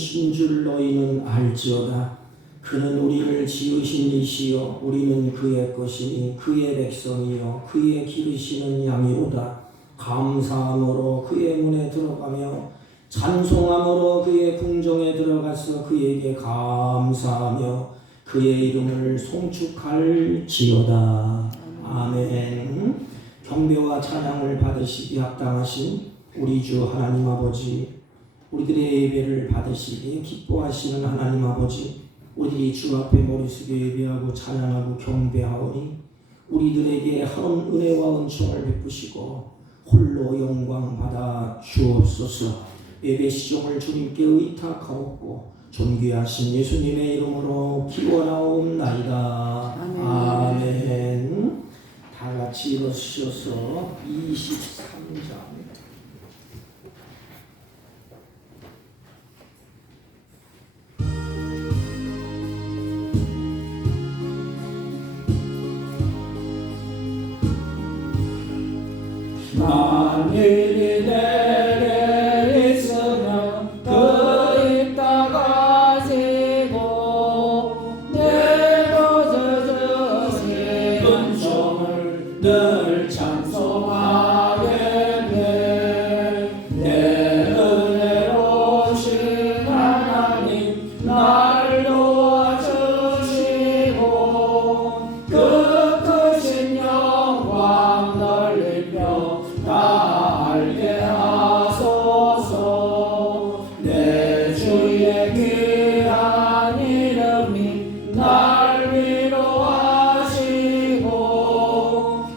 이신 줄 너희는 알지어다. 그는 우리를 지으신 이시여 우리는 그의 것이니 그의 백성이여 그의 기르시는 양이로다. 감사함으로 그의 문에 들어가며 찬송함으로 그의 궁정에 들어가서 그에게 감사하며 그의 이름을 송축할지어다. 아멘. 경배와 찬양을 받으시기 합당하신 우리 주 하나님 아버지, 우리들의 예배를 받으시기에 기뻐하시는 하나님 아버지, 우리들이 주 앞에 머리 숙여 예배하고 찬양하고 경배하오니 우리들에게 하는 은혜와 은총을 베푸시고 홀로 영광 받아 주옵소서. 예배 시종을 주님께 의탁하옵고 존귀하신 예수님의 이름으로 기원하옵나이다. 아멘. 다 같이 일어서셔서 23장 만일이 내게 있으면 그 입 닫아지고 내가 주신 은총을 늘 찬송하겠네. 내 은혜로우신 하나님 날 도와주시고 그 크신 영광 넓히며 다 알게 하소서. 내 주의 귀한 이름이 날 위로하시고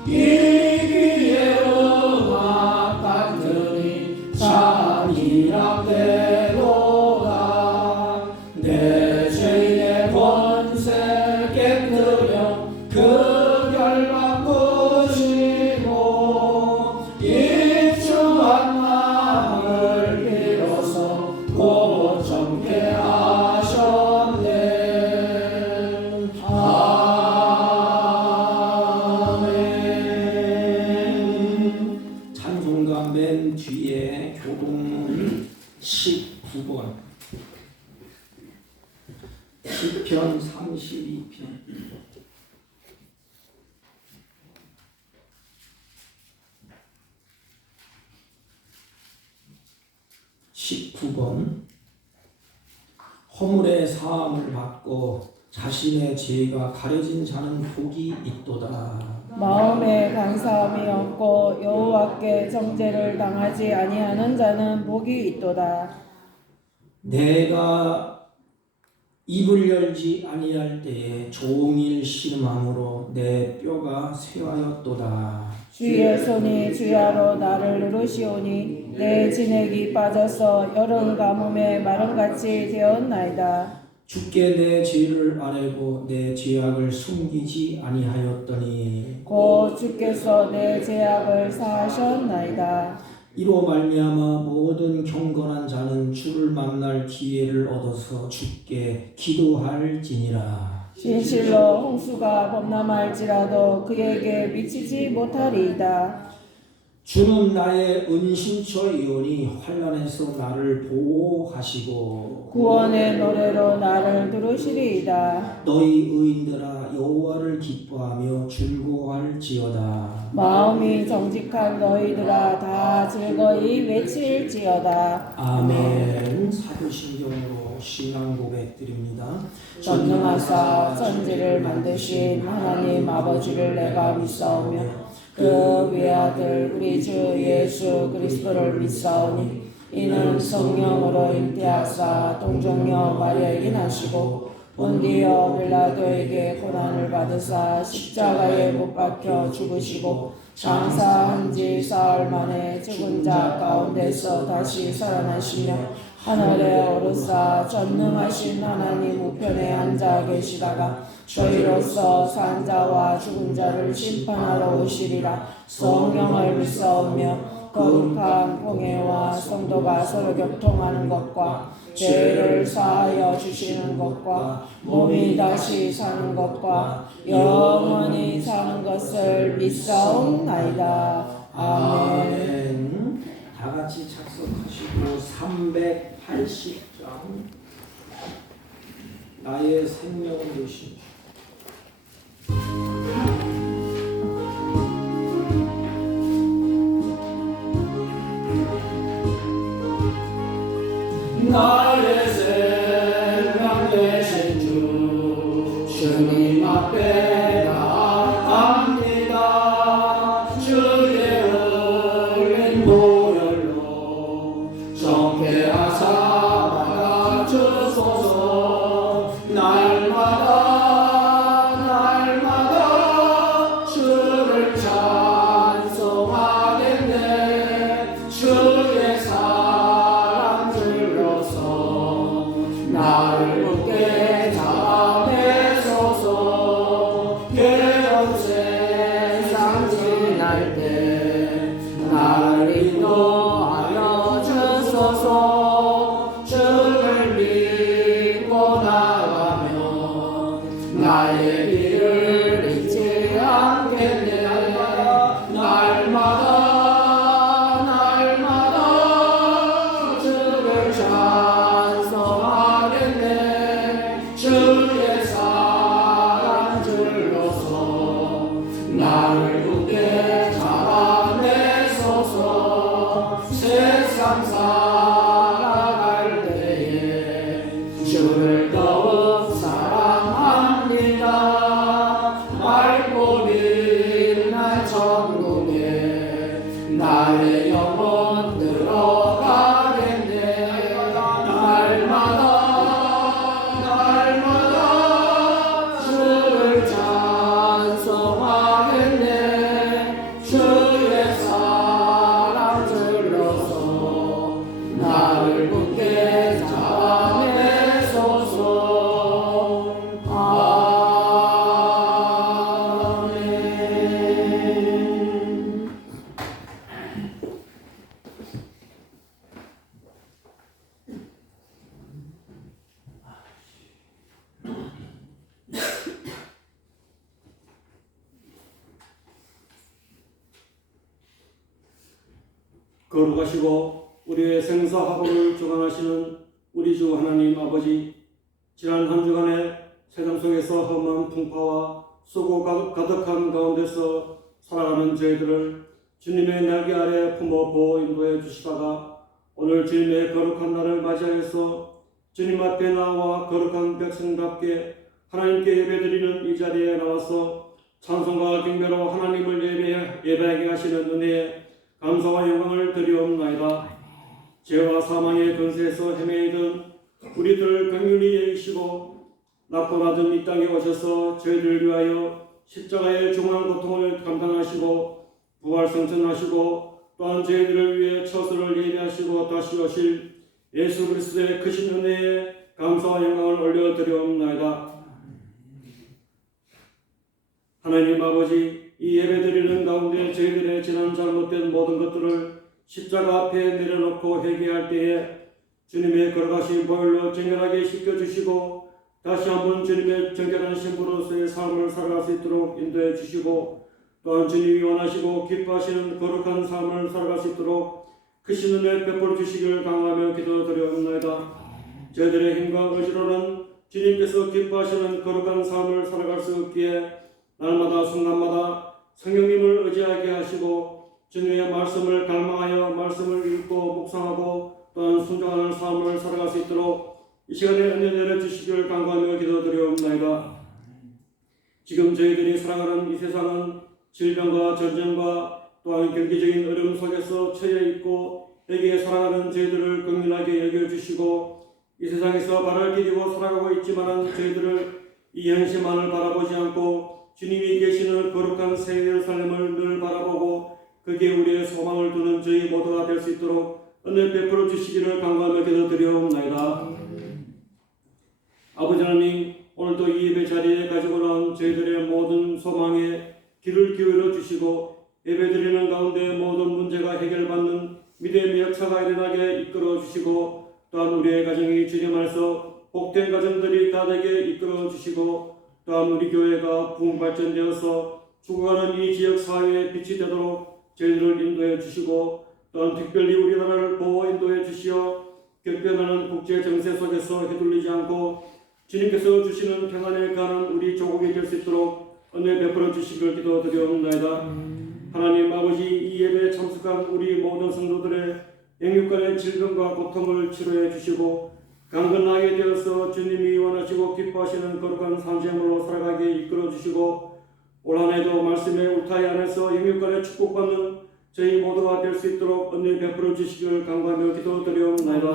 이 귀에 응답하더니 찬이랍되도다. 내 죄의 권세 깨뜨려 그 결박 푸시고 입주한 마음을 비로소 고정케 하셨네. 아멘. 찬송가 맨 뒤에 교동문 19번 시편 32편 19번 허물의 사함을 받고 자신의 죄가 가려진 자는 복이 있도다. 마음에 간사함이 없고 여호와께 정죄를 당하지 아니하는 자는 복이 있도다. 내가 입을 열지 아니할 때에 종일 신음함으로 내 뼈가 쇠하였도다. 주의 손이 주야로 나를 누르시오니 내 진액이 빠져서 여름 가뭄에 마름같이 되었나이다. 주께 내 죄를 아뢰고 내 죄악을 숨기지 아니하였더니 곧 주께서 내 죄악을 사하셨나이다. 이로 말미암아 모든 경건한 자는 주를 만날 기회를 얻어서 주께 기도할지니라. 진실로 홍수가 범람할지라도 그에게 미치지 못하리이다. 주는 나의 은신처이오니 환난에서 나를 보호하시고 구원의 노래로 나를 들으시리이다. 너희 의인들아 여호와를 기뻐하며 즐거워할지어다. 마음이 정직한 너희들아 다 즐거이 외칠지어다. 아멘. 사도신경으로 신앙 고백 드립니다. 전능하사 천지를 만드신 하나님 아버지를 내가 믿사오며 그 외아들 우리 주 예수 그리스도를 믿사오니 이는 성령으로 잉태하사 동정녀 마리아에게 나시고 본디오 빌라도에게 고난을 받으사 십자가에 못 박혀 죽으시고 장사한 지 사흘 만에 죽은 자 가운데서 다시 살아나시며 하늘에 오르사 전능하신 하나님 우편에 앉아 계시다가 저희로서 산 자와 죽은 자를 심판하러 오시리라. 성령을 믿사오며 거룩한 공예와 성도가 서로 교통하는 것과 죄를 사하여 주시는 것과 몸이 다시 사는 것과 영원히 사는 것을 믿사옵나이다. 아멘. 다 같이 착석하시고 380절 장 나의 생명은 되신 나의 생명 되신 주 주님 앞에 나아갑니다. 주의 흘린 보혈로 정케하사 막아주소서. 날마다 주를 찬송하겠네. 주의 사랑 들어서 나를 굳게 잡아내소서. 괴로운 세상 지날 때 나를 인도하여 주소서. 주를 믿고 나가면 나의 길을 잊지 않겠네. 날마다 주를 찬송하겠네. 주의 사랑 들러서 나를 굳게 잡아내소서. 세상 살아갈 때에 주를 더욱 사랑합니다. 맑고 빛날 천국에 나의 영혼 들어가겠네. 날마다 주를 찬송하겠네. 주의 사랑 들러서 나를 굳게 잡아내소서. 아멘. 거룩하시고 우리의 생사 화복을 주관하시는 우리 주 하나님 아버지, 지난 한 주간에 세상 속에서 험한 풍파와 수고 가득한 가운데서 살아가는 저희들을 주님의 날개 아래 품어 보호 인도해 주시다가 오늘 주님의 거룩한 날을 맞이하여서 주님 앞에 나와 거룩한 백성답게 하나님께 예배드리는 이 자리에 나와서 찬송과 경배로 하나님을 예배하게 하시는 은혜에 감사와 영광을 드리옵나이다. 죄와 사망의 근세에서 헤매이던 우리들 긍휼히 여기시고 낮고 낮은 이 땅에 오셔서 저희들 위하여 십자가의 중한 고통을 감당하시고 부활승천하시고 또한 저희들을 위해 처소를 예비하시고 다시 오실 예수 그리스도의 크신 은혜에 감사와 영광을 올려드리옵나이다. 하나님 아버지, 이 예배드리는 가운데 저희들의 지난 잘못된 모든 것들을 십자가 앞에 내려놓고 회개할 때에 주님의 거룩하신 보혈로 정결하게 씻겨주시고 다시 한번 주님의 정결한 신부로서의 삶을 살아갈 수 있도록 인도해 주시고 또한 주님이 원하시고 기뻐하시는 거룩한 삶을 살아갈 수 있도록 크신 은혜 베풀어 주시기를 강하며 기도드리옵나이다. 저희들의 힘과 의지로는 주님께서 기뻐하시는 거룩한 삶을 살아갈 수 없기에 날마다 순간마다 성령님을 의지하게 하시고 주님의 말씀을 갈망하여 말씀을 읽고 묵상하고 또한 순종하는 삶을 살아갈 수 있도록 이 시간에 은혜 내려주시기를 간구하며 기도드리옵나이다. 지금 저희들이 살아가는 이 세상은 질병과 전쟁과 또한 경제적인 어려움 속에서 처해 있고 여기에 살아가는 저희들을 긍휼하게 여겨주시고 이 세상에서 발을 디디고 살아가고 있지만 저희들을 이 현실만을 바라보지 않고 주님이 계시는 거룩한 새 예루살렘을 늘 바라보고 그게 우리의 소망을 두는 저희 모두가 될 수 있도록 은혜 베풀어 주시기를 간구하며 기도드리옵나이다. 아버지 하나님, 오늘도 이 예배 자리에 가지고 나온 저희들의 모든 소망에 귀를 기울여 주시고 예배드리는 가운데 모든 문제가 해결받는 믿음의 역사가 일어나게 이끌어 주시고 또한 우리의 가정이 주님 안에서 복된 가정들이 다 되게 이끌어 주시고 또한 우리 교회가 부흥 발전되어서 죽어가는 이 지역 사회에 빛이 되도록 저희들을 인도해 주시고 또한 특별히 우리나라를 보호 인도해 주시어 격변하는 국제 정세 속에서 휘둘리지 않고 주님께서 주시는 평안에 가는 우리 조국이 될 수 있도록 은혜 베풀어 주시길 기도드리옵나이다. 하나님 아버지, 이 예배에 참석한 우리 모든 성도들의 영육간의 질병과 고통을 치료해 주시고 강건하게 되어서 주님이 원하시고 기뻐하시는 거룩한 삶생으로 살아가게 이끌어 주시고 올 한해도 말씀의 울타리 안에서 영육간의 축복받는 저희 모두가 될 수 있도록 은혜 베풀어 주시기를 간구하며 기도드리옵나이다.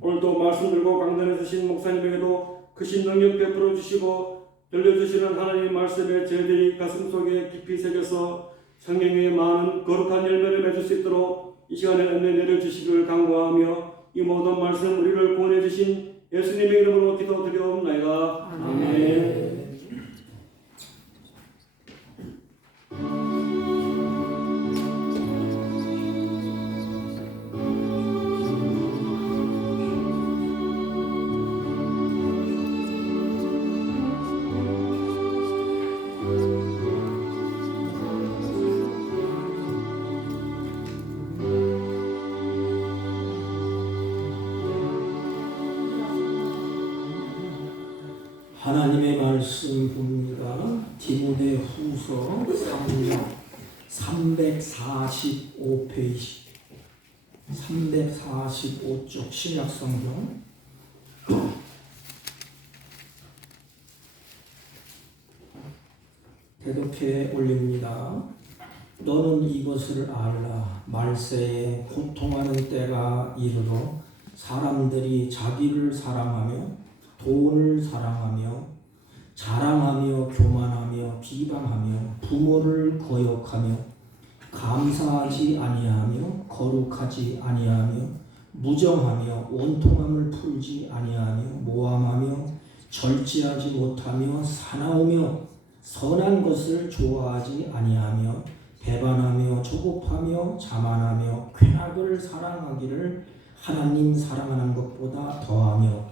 오늘도 말씀 들고 강단에 서신 목사님에게도 크신 능력 베풀어 주시고 들려주시는 하나님 말씀에 저희들이 가슴속에 깊이 새겨서 성령의 많은 거룩한 열매를 맺을 수 있도록 이 시간에 은혜 내려주시기를 간구하며 이 모든 말씀 우리를 구원해 주신 예수님의 이름으로 기도드리옵나이다. 아멘. 하나님의 말씀 봅니다. 디모데 후서 345페이지 345쪽 신약성경 대독해 올립니다. 너는 이것을 알라. 말세에 고통하는 때가 이르러 사람들이 자기를 사랑하며 돈을 사랑하며 자랑하며 교만하며 비방하며 부모를 거역하며 감사하지 아니하며 거룩하지 아니하며 무정하며 원통함을 풀지 아니하며 모함하며 절제하지 못하며 사나우며 선한 것을 좋아하지 아니하며 배반하며 조급하며 자만하며 쾌락을 사랑하기를 하나님 사랑하는 것보다 더하며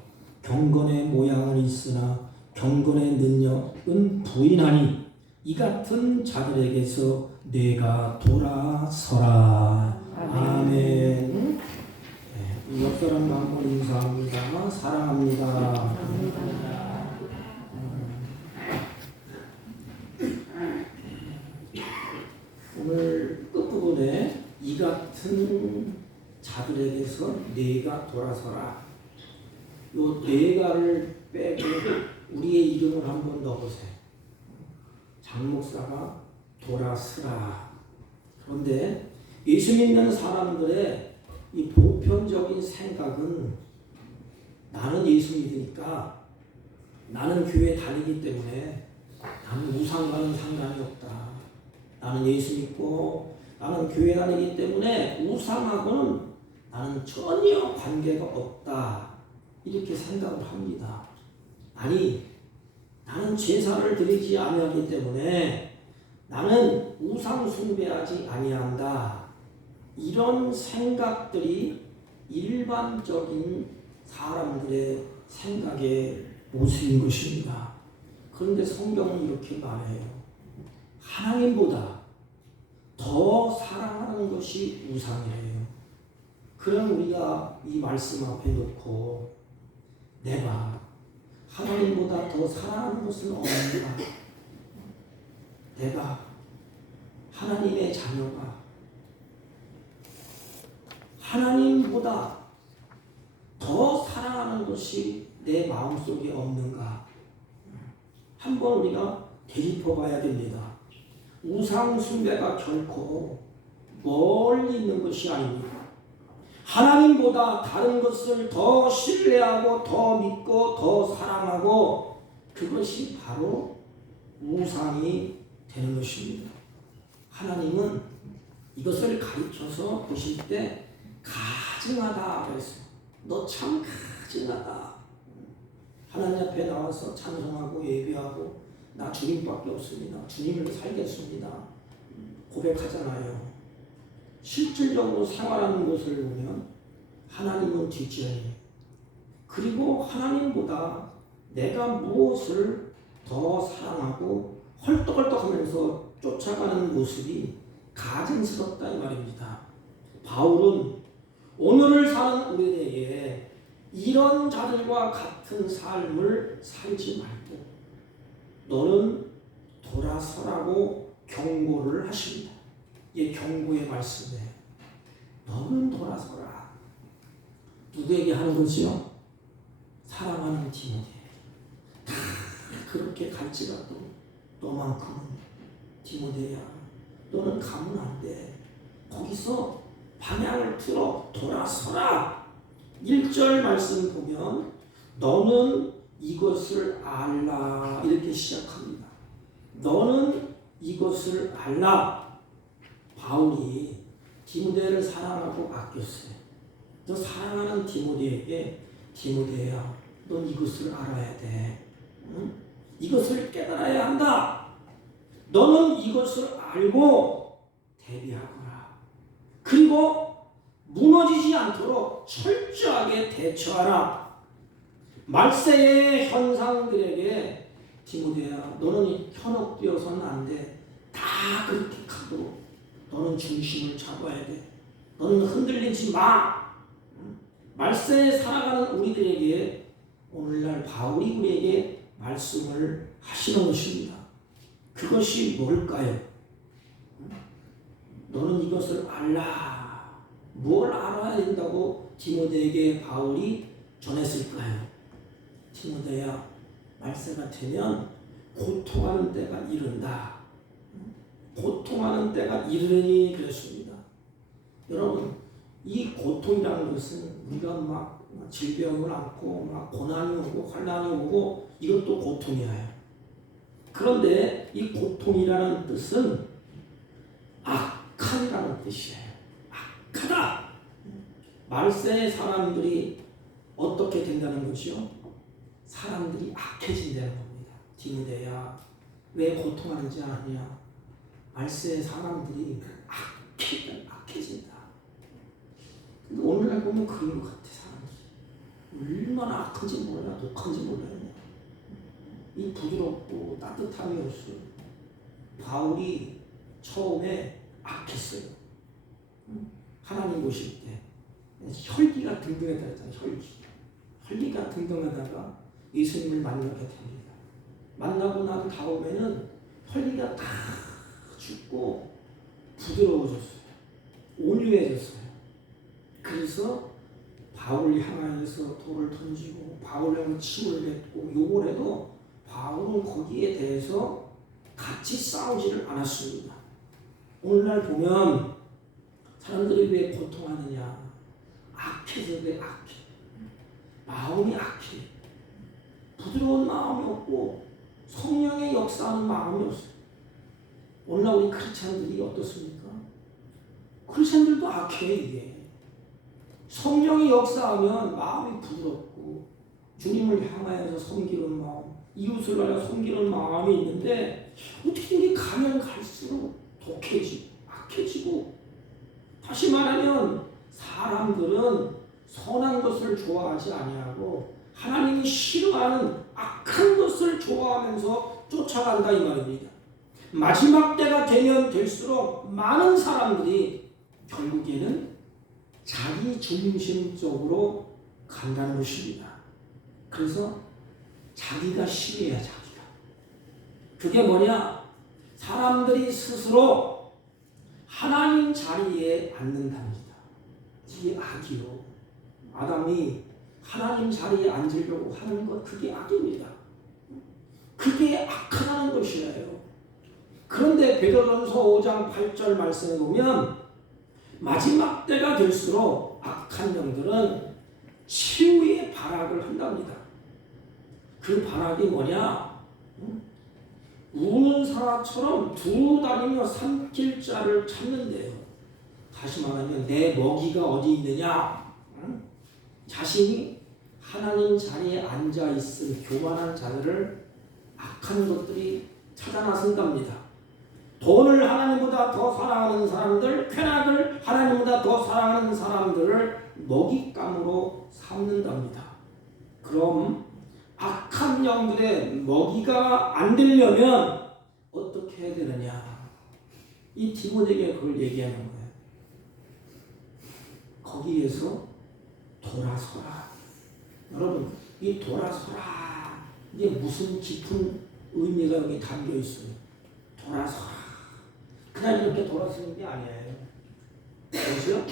경건의 모양은 있으나 경건의 능력은 부인하니 이 같은 자들에게서 뇌가 돌아서라. 아멘. 네, 옆 사람 한번 인사합니다. 사랑합니다. 오늘 끝부분에 이 같은 자들에게서 뇌가 돌아서라. 요 뇌가를 빼고 우리의 이름을 한번 넣어보세요. 장목사가 돌아서라. 그런데 예수 믿는 사람들의 이 보편적인 생각은 나는 예수 믿으니까 나는 교회 다니기 때문에 나는 우상과는 상관이 없다. 나는 예수 믿고 나는 교회 다니기 때문에 우상하고는 나는 전혀 관계가 없다. 이렇게 생각을 합니다. 아니, 나는 제사를 드리지 아니하기 때문에 나는 우상 숭배하지 아니한다. 이런 생각들이 일반적인 사람들의 생각의 모습인 것입니다. 그런데 성경은 이렇게 말해요. 하나님보다 더 사랑하는 것이 우상이에요. 그럼 우리가 이 말씀 앞에 놓고 내가 하나님보다 더 사랑하는 것은 없는가? 내가 하나님의 자녀가 하나님보다 더 사랑하는 것이 내 마음속에 없는가? 한번 우리가 되짚어 봐야 됩니다. 우상 숭배가 결코 멀리 있는 것이 아닙니다. 하나님보다 다른 것을 더 신뢰하고 더 믿고 더 사랑하고 그것이 바로 우상이 되는 것입니다. 하나님은 이것을 가르쳐서 보실 때 가증하다 그랬어요. 너 참 가증하다. 하나님 앞에 나와서 찬송하고 예배하고 나 주님밖에 없습니다. 주님을 살겠습니다. 고백하잖아요. 실질적으로 생활하는 것을 보면 하나님은 뒷전이에요. 그리고 하나님보다 내가 무엇을 더 사랑하고 헐떡헐떡하면서 쫓아가는 모습이 가증스럽다 이 말입니다. 바울은 오늘을 사는 우리에게 이런 자들과 같은 삶을 살지 말고 너는 돌아서라고 경고를 하십니다. 이게 경고의 말씀이에요. 너는 돌아서라. 누구에게 하는 거지요? 사랑하는 디모데. 다 그렇게 갈지라도 너만큼은 디모데야. 너는 가면 안 돼. 거기서 방향을 틀어 돌아서라. 1절 말씀 보면 너는 이것을 알라 이렇게 시작합니다. 너는 이것을 알라. 바울이 디모데를 사랑하고 아꼈어요. 너 사랑하는 디모데에게 디모데야, 넌 이것을 알아야 돼. 응? 이것을 깨달아야 한다. 너는 이것을 알고 대비하거라. 그리고 무너지지 않도록 철저하게 대처하라. 말세의 현상들에게 디모데야, 너는 현혹되어서는 안 돼. 다 그렇게 가도 너는 중심을 잡아야 돼. 너는 흔들리지 마. 말세에 살아가는 우리들에게 오늘날 바울이 우리에게 말씀을 하시는 것입니다. 그것이 뭘까요? 너는 이것을 알라. 뭘 알아야 된다고 디모데에게 바울이 전했을까요? 디모데야, 말세가 되면 고통하는 때가 이른다. 고통하는 때가 이르니 그랬습니다. 여러분, 이 고통이라는 것은 우리가 막 질병을 안고 막 고난이 오고 환난이 오고 이것도 고통이에요. 그런데 이 고통이라는 뜻은 악한이라는 뜻이에요. 악하다. 말세의 사람들이 어떻게 된다는 것이요? 사람들이 악해진다는 겁니다. 디모데야, 왜 고통하는지 아느냐? 말세의 사람들이 악해진다. 근데 오늘날 보면 그런 것 같아. 사람들이 얼마나 악한지 몰라, 독한지 몰라요. 이 부드럽고 따뜻함이 없어요. 바울이 처음에 악했어요. 하나님 보실 때 혈기가 등등하다 했잖아요. 혈기가 등등하다가 예수님을 만나게 됩니다. 만나고 난 다음에는 혈기가 다 죽고 부드러워졌어요. 온유해졌어요. 그래서 바울을 향하여서 돌을 던지고 바울을 향해 침을 뱉고 욕을 해도 바울은 거기에 대해서 같이 싸우지를 않았습니다. 오늘날 보면 사람들이 왜 고통하느냐? 악해서 왜 악해? 마음이 악해. 부드러운 마음이 없고 성령의 역사하는 마음이 없어요. 오늘날 우리 크리스찬들이 어떻습니까? 크리스찬들도 악해. 이게 성령이 역사하면 마음이 부드럽고 주님을 향하여서 섬기는 마음, 이웃을 위하여 섬기는 마음이 있는데 어떻게 이게 가면 갈수록 독해지고 악해지고, 다시 말하면 사람들은 선한 것을 좋아하지 아니하고 하나님이 싫어하는 악한 것을 좋아하면서 쫓아간다 이 말입니다. 마지막 때가 되면 될수록 많은 사람들이 결국에는 자기 중심적으로 간다는 것입니다. 그래서 자기가 싫어야 자기가. 그게 뭐냐? 사람들이 스스로 하나님 자리에 앉는답니다. 이게 악이요. 아담이 하나님 자리에 앉으려고 하는 것, 그게 악입니다. 그게 악하다는 것이에요. 그런데 베드로전서 5장 8절 말씀에 보면 마지막 때가 될수록 악한 영들은 치유의 발악을 한답니다. 그 발악이 뭐냐? 우는 사람처럼 두루 다니며 삼킬 자를 찾는데요. 다시 말하면 내 먹이가 어디 있느냐? 자신이 하나님 자리에 앉아있은 교만한 자들을 악한 것들이 찾아 나선답니다. 돈을 하나님보다 더 사랑하는 사람들, 쾌락을 하나님보다 더 사랑하는 사람들을 먹잇감으로 삼는답니다. 그럼 악한 영들의 먹이가 안 되려면 어떻게 해야 되느냐? 이 디모데에게 그걸 얘기하는 거예요. 거기에서 돌아서라. 여러분, 이 돌아서라 이게 무슨 깊은 의미가 여기 담겨 있어요. 돌아서라. 그냥 이렇게 돌아서는 게 아니에요. 그렇죠?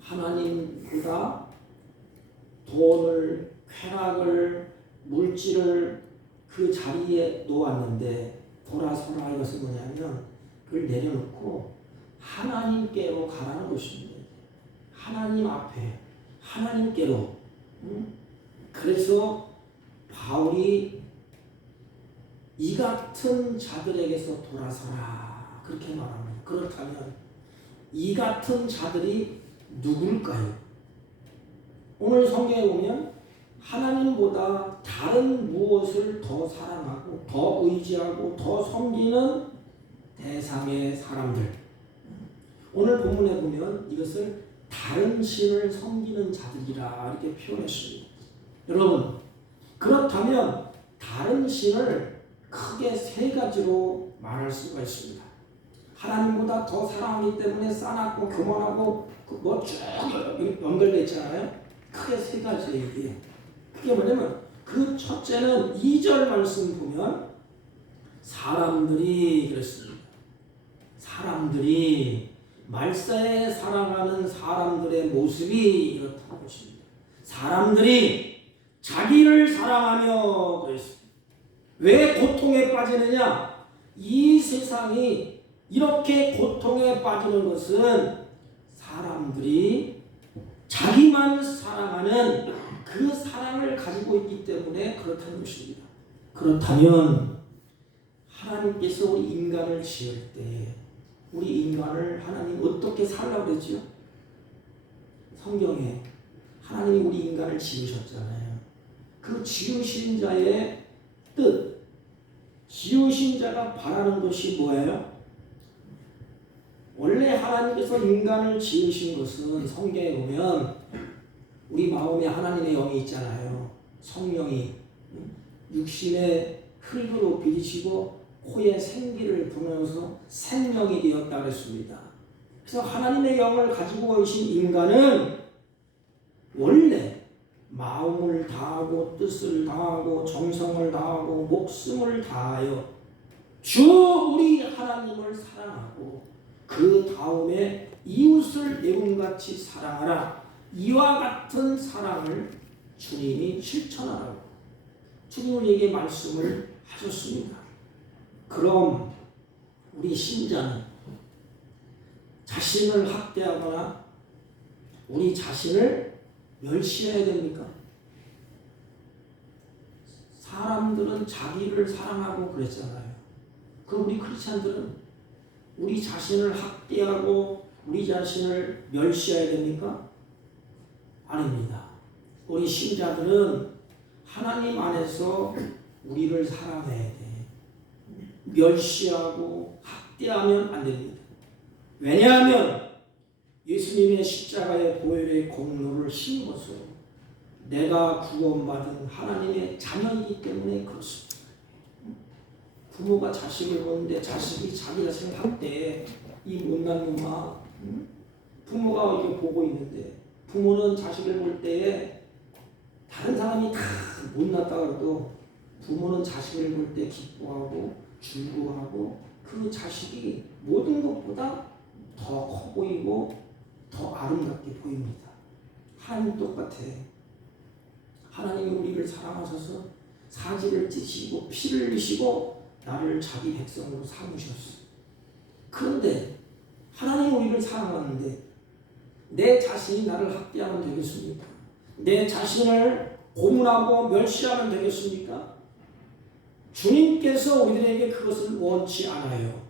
하나님보다 돈을, 쾌락을, 물질을 그 자리에 놓았는데 돌아서라 이것은 뭐냐면 그걸 내려놓고 하나님께로 가라는 것입니다. 하나님 앞에, 하나님께로. 그래서 바울이 이 같은 자들에게서 돌아서라 그렇게 말합니다. 그렇다면 이 같은 자들이 누굴까요? 오늘 성경에 보면 하나님보다 다른 무엇을 더 사랑하고 더 의지하고 더 섬기는 대상의 사람들. 오늘 본문에 보면 이것을 다른 신을 섬기는 자들이라 이렇게 표현했습니다. 여러분, 그렇다면 다른 신을 크게 세 가지로 말할 수가 있습니다. 하나님보다 더 사랑하기 때문에 싸놨고 교만하고 쭉 연결되어 있잖아요. 크게 세 가지예요. 이게. 그게 뭐냐면 그 첫째는 2절 말씀 보면 사람들이 그랬습니다. 사람들이 말세에 사랑하는 사람들의 모습이 이렇다는 것입니다. 사람들이 자기를 사랑하며 그랬습니다. 왜 고통에 빠지느냐? 이 세상이 이렇게 고통에 빠지는 것은 사람들이 자기만 사랑하는 그 사랑을 가지고 있기 때문에 그렇다는 것입니다. 그렇다면 하나님께서 우리 인간을 지을 때 우리 인간을 하나님 어떻게 살라고 그랬죠? 성경에 하나님이 우리 인간을 지으셨잖아요. 그 지으신 자의 뜻, 지으신 자가 바라는 것이 뭐예요? 원래 하나님께서 인간을 지으신 것은 성경에 보면 우리 마음에 하나님의 영이 있잖아요. 성령이 육신의 흙으로 비리시고 코에 생기를 부으면서 생명이 되었다 그랬습니다. 그래서 하나님의 영을 가지고 계신 인간은 원래 마음을 다하고 뜻을 다하고 정성을 다하고 목숨을 다하여 주 우리 하나님을 사랑하고 그 다음에 이웃을 내음같이 사랑하라. 이와 같은 사랑을 주님이 실천하라고 주님 우리에게 말씀을 하셨습니다. 그럼 우리 신자는 자신을 학대하거나 우리 자신을 멸시해야 됩니까? 사람들은 자기를 사랑하고 그랬잖아요. 그럼 우리 크리스찬들은 우리 자신을 학대하고 우리 자신을 멸시해야 됩니까? 아닙니다. 우리 신자들은 하나님 안에서 우리를 사랑해야 돼. 멸시하고 학대하면 안 됩니다. 왜냐하면 예수님의 십자가의 보혈의 공로를 힘입어서 내가 구원받은 하나님의 자녀이기 때문에 그렇습니다. 부모가 자식을 보는데 자식이 자기 자신을 학대해. 이 못난 놈아. 부모가 이거 보고 있는데 부모는 자식을 볼 때에 다른 사람이 다 못났다 그래도 부모는 자식을 볼 때 기뻐하고 즐거워하고 그 자식이 모든 것보다 더 커 보이고 더 아름답게 보입니다. 하나님 똑같아. 하나님이 우리를 사랑하셔서 사지를 찢으시고 피를 흘리시고 나를 자기 백성으로 삼으셨어. 그런데 하나님이 우리를 사랑하는데 내 자신이 나를 학대하면 되겠습니까? 내 자신을 고문하고 멸시하면 되겠습니까? 주님께서 우리들에게 그것을 원치 않아요.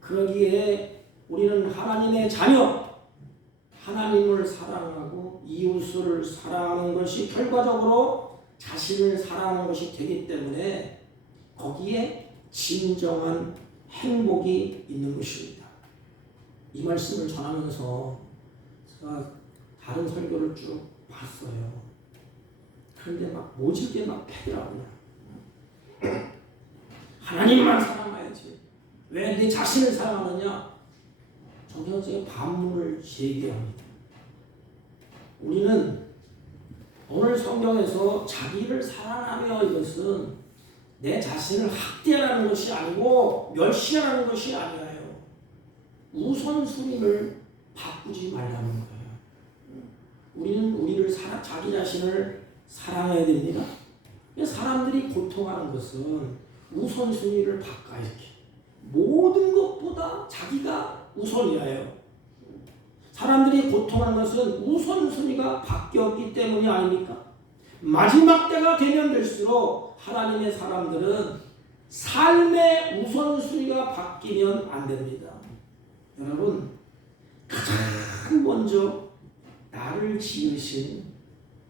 그러기에 우리는 하나님의 자녀, 하나님을 사랑하고 이웃을 사랑하는 것이 결과적으로 자신을 사랑하는 것이 되기 때문에 거기에 진정한 행복이 있는 것입니다. 이 말씀을 전하면서 제가 다른 설교를 쭉 봤어요. 그런데 막 모질게 막 패더라고요. 하나님만 사랑해야지. 왜 내 자신을 사랑하느냐? 저는 지금 반문을 제기합니다. 우리는 오늘 성경에서 자기를 사랑하며 이것은 내 자신을 학대하는 것이 아니고 멸시하는 것이 아니에요. 우선순위를 바꾸지 말라는 거예요. 우리는 자기 자신을 사랑해야 됩니다. 사람들이 고통하는 것은 우선순위를 바꿔야 이렇게. 모든 것보다 자기가 우선이에요. 사람들이 고통하는 것은 우선순위가 바뀌었기 때문이 아닙니까? 마지막 때가 되면 될수록 하나님의 사람들은 삶의 우선순위가 바뀌면 안 됩니다. 여러분, 가장 먼저 나를 지으신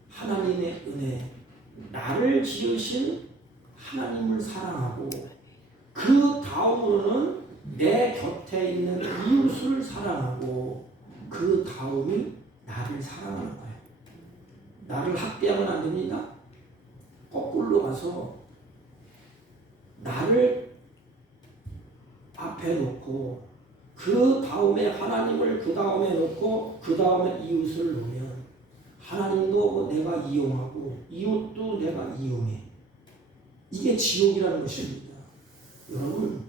하나님의 은혜, 나를 지으신 하나님을 사랑하고 그 다음으로는 내 곁에 있는 이웃을 사랑하고 그 다음이 나를 사랑하는 거예요. 나를 학대하면 안 됩니다. 거꾸로 가서 나를 앞에 놓고 그 다음에 하나님을 그 다음에 놓고 그 다음에 이웃을 놓으면 하나님도 내가 이용하고 이웃도 내가 이용해. 이게 지옥이라는 것입니다. 여러분,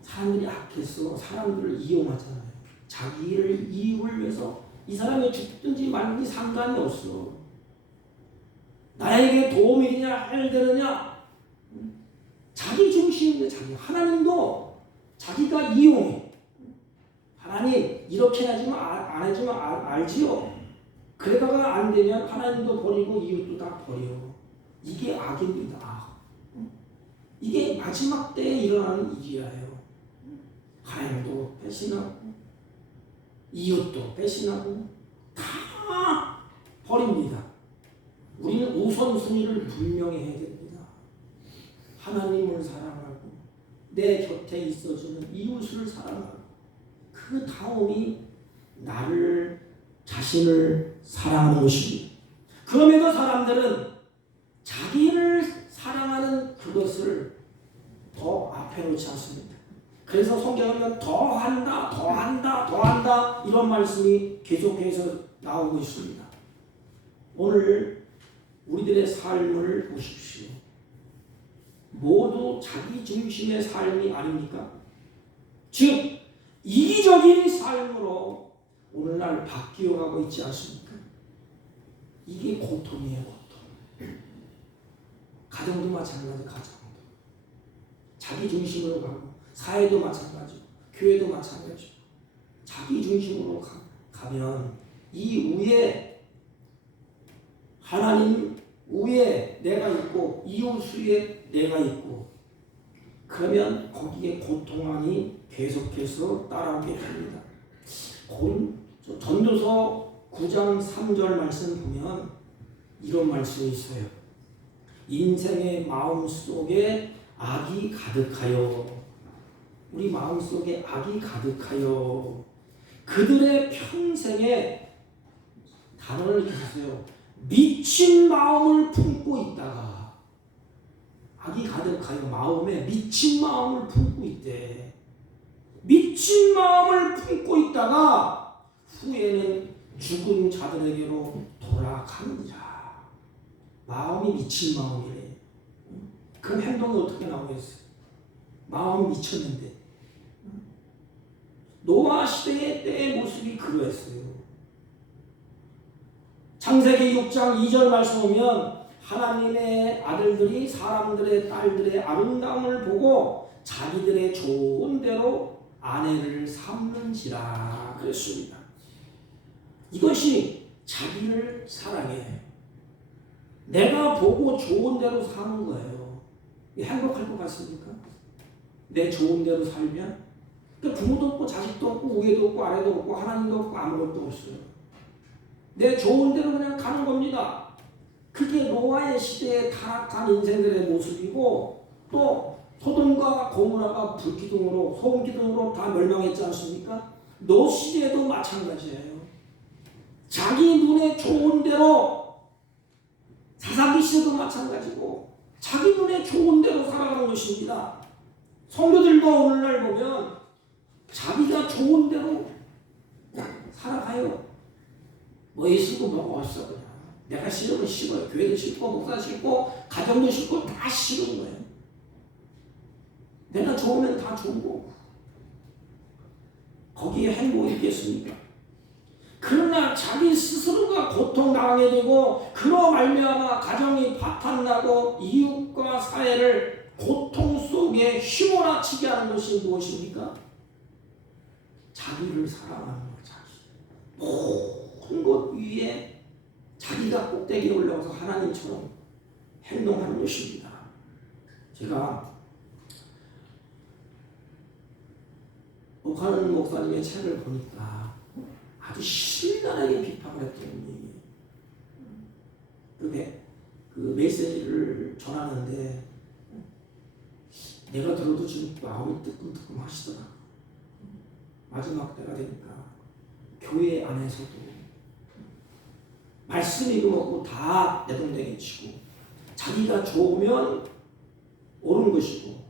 사람들이 악해서 사람들을 이용하잖아요. 자기를 이익을 위해서 이 사람이 죽든지 말든지 상관이 없어. 나에게 도움이 되냐 할 되느냐 자기 중심인데 자기. 하나님도 자기가 이용해. 하나님 이렇게 하지만 안 해주면 알지요. 그러다가 안 되면 하나님도 버리고 이웃도 다 버려. 이게 악입니다. 악. 이게 마지막 때에 일어나는 일이에요. 하나님도 배신하고 이웃도 배신하고 다 버립니다. 우리는 우선순위를 분명히 해야 됩니다. 하나님을 사랑하고 내 곁에 있어주는 이웃을 사랑하고 그 다음이 나를 자신을 사랑하는 것입니다. 그럼에도 사람들은 자기를 사랑하는 그것을 더 앞에 놓지 않습니다. 그래서 성경에 더한다 이런 말씀이 계속해서 나오고 있습니다. 오늘 우리들의 삶을 보십시오. 모두 자기 중심의 삶이 아닙니까? 즉 이기적인 삶으로 오늘날 바뀌어가고 있지 않습니까? 이게 고통이에요. 고통. 가정도 마찬가지. 가정도 자기 중심으로 가고 사회도 마찬가지고 교회도 마찬가지고 자기 중심으로 가면 이 위에 하나님 위에 내가 있고 이웃 위에 내가 있고 그러면 거기에 고통함이 계속해서 따라오게 됩니다. 전도서 9장 3절 말씀 보면 이런 말씀이 있어요. 인생의 마음속에 악이 가득하여 우리 마음속에 악이 가득하여 그들의 평생에 단어를 주세요. 미친 마음을 품고 있다가 악이 가득하여 마음에 미친 마음을 품고 있대. 미친 마음을 품고 있다가 후에는 죽은 자들에게로 돌아가느니라. 마음이 미친 마음이래. 그럼 행동이 어떻게 나오겠어요? 마음이 미쳤는데. 노아 시대의 때의 모습이 그러했어요. 창세기 6장 2절 말씀 보면 하나님의 아들들이 사람들의 딸들의 아름다움을 보고 자기들의 좋은 대로 아내를 삼는지라 그랬습니다. 이것이 자기를 사랑해. 내가 보고 좋은 대로 사는 거예요. 행복할 것 같습니까? 내 좋은 대로 살면 부모도 없고 자식도 없고 위에도 없고 아래도 없고 하나님도 없고 아무것도 없어요. 내 좋은 대로 그냥 가는 겁니다. 그게 노아의 시대에 타락한 인생들의 모습이고 또 소돔과 고모라가 불기둥으로 소금기둥으로 다 멸망했지 않습니까? 노 시대에도 마찬가지예요. 자기 눈에 좋은 대로 사사기 시대도 마찬가지고 자기 눈에 좋은 대로 살아가는 것입니다. 성도들도 오늘날 보면 자기가 좋은 대로 살아가요. 뭐 있고 뭐가 없어. 그냥 내가 싫으면 싫어요. 교회도 싫고 목사 싫고 가정도 싫고 다 싫은 거예요. 내가 좋으면 다 좋은 거고 거기에 행복이 있겠습니까? 그러나 자기 스스로가 고통당하게 되고 그로 말미암아 가정이 파탄나고 이웃과 사회를 고통 속에 휘몰아치게 하는 것이 무엇입니까? 자기를 사랑하는 것. 모든 것 위에 자기가 꼭대기에 올라가서 하나님처럼 행동하는 것입니다. 제가 옥하는 목사님의 책을 보니까 아주 신랄하게 비판을 했더니 그 메시지를 전하는데 내가 들어도 지금 마음이 뜨끔뜨끔 하시더라. 마지막 때가 되니까 교회 안에서도 말씀 읽어먹고 다 내동댕이 치고 자기가 좋으면 옳은 것이고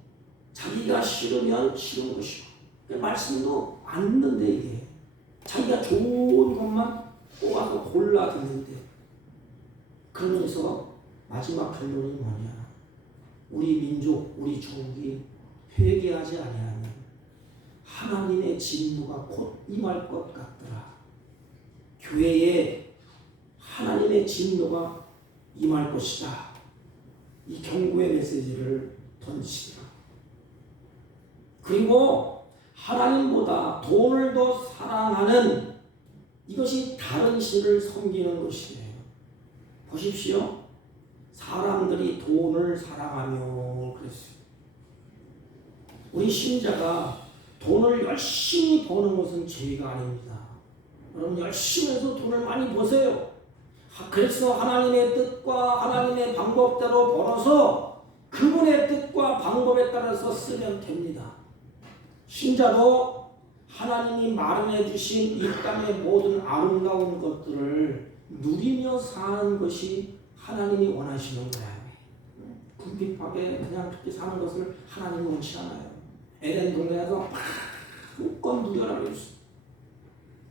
자기가 싫으면 싫은 것이고 말씀도 안 듣는데 이게 자기가 좋은 것만 뽑아서 골라 듣는데 그러면서 마지막 결론이 뭐냐? 우리 민족, 우리 조국이 회개하지 아니하면 하나님의 진노가 곧 임할 것 같더라. 교회에 하나님의 진노가 임할 것이다. 이 경고의 메시지를 던지더라. 그리고 하나님보다 돈을 더 사랑하는 이것이 다른 신을 섬기는 것이에요. 보십시오. 사람들이 돈을 사랑하며 그랬어요. 우리 신자가 돈을 열심히 버는 것은 죄가 아닙니다. 여러분 열심히 해서 돈을 많이 버세요. 그래서 하나님의 뜻과 하나님의 방법대로 벌어서 그분의 뜻과 방법에 따라서 쓰면 됩니다. 신자도 하나님이 마련해 주신 이 땅의 모든 아름다운 것들을 누리며 사는 것이 하나님이 원하시는 거예요. 궁핍하게 그냥 그렇게 사는 것을 하나님이 원치 않아요. 에덴 동네에서 마음껏 누려라 그랬어요.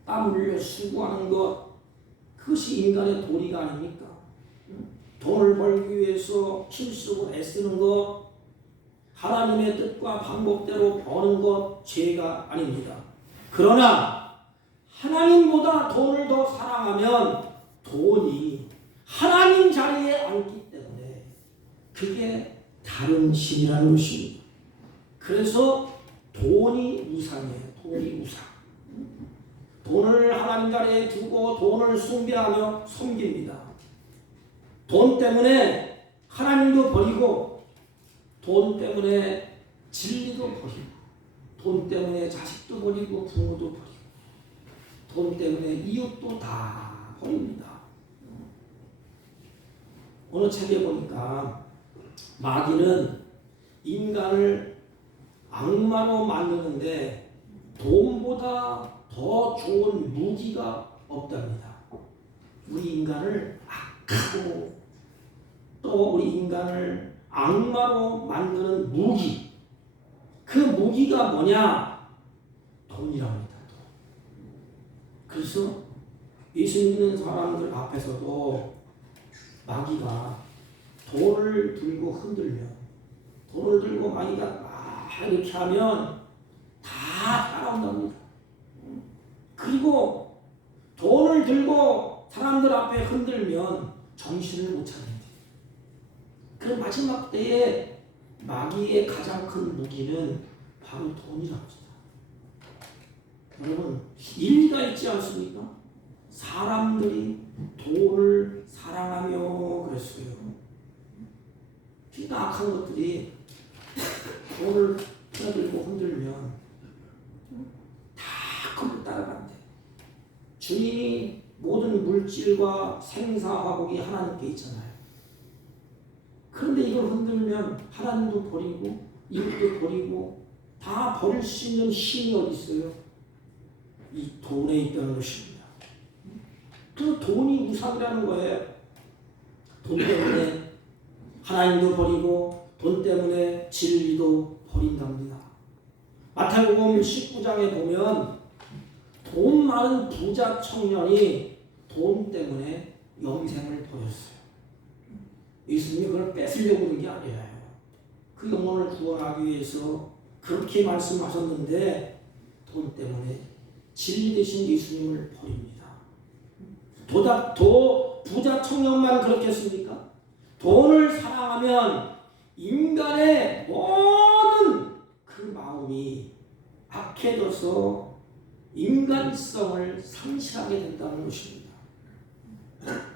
땀 흘려 수고하는 것, 그것이 인간의 도리가 아닙니까? 돈을 벌기 위해서 힘쓰고 애쓰는 것, 하나님의 뜻과 방법대로 버는 것 죄가 아닙니다. 그러나 하나님보다 돈을 더 사랑하면 돈이 하나님 자리에 앉기 때문에 그게 다른 신이라는 것입니다. 그래서 돈이 우상이에요. 돈이 우상. 돈을 하나님 자리에 두고 돈을 숭배하며 섬깁니다. 돈 때문에 하나님도 버리고 돈 때문에 진리도 버리고 돈 때문에 자식도 버리고 부모도 버리고 돈 때문에 이웃도 다 버립니다. 어느 책에 보니까 마귀는 인간을 악마로 만드는데 돈보다 더 좋은 무기가 없답니다. 우리 인간을 악하고 또 우리 인간을 악마로 만드는 무기, 그 무기가 뭐냐? 돈이라고 합니다. 그래서 예수 믿는 사람들 앞에서도 마귀가 돈을 들고 흔들면, 돈을 들고 마귀가 막 이렇게 하면 다 따라온답니다. 그리고 돈을 들고 사람들 앞에 흔들면 정신을 못 차립니다. 그 마지막 때에 마귀의 가장 큰 무기는 바로 돈이라고 합니다. 여러분, 일리가 있지 않습니까? 사람들이 돈을 사랑하며 그랬어요. 그러니까 악한 것들이 돈을 들고 흔들면 다 그걸 따라간대. 주님이 모든 물질과 생사화복이 하나님께 있잖아요. 그런데 이걸 흔들면 하나님도 버리고 이웃도 버리고 다 버릴 수 있는 힘이 어디 있어요? 이 돈에 있다는 것입니다. 그래서 돈이 우상이라는 거예요. 돈 때문에 하나님도 버리고 돈 때문에 진리도 버린답니다. 마태복음 19장에 보면 돈 많은 부자 청년이 돈 때문에 영생을 버렸어요. 예수님이 그걸 뺏으려고 그런 게 아니에요. 그 영혼을 구원하기 위해서 그렇게 말씀하셨는데 돈 때문에 진리 되신 예수님을 버립니다. 부자 청년만 그렇겠습니까? 돈을 사랑하면 인간의 모든 그 마음이 악해져서 인간성을 상실하게 된다는 것입니다.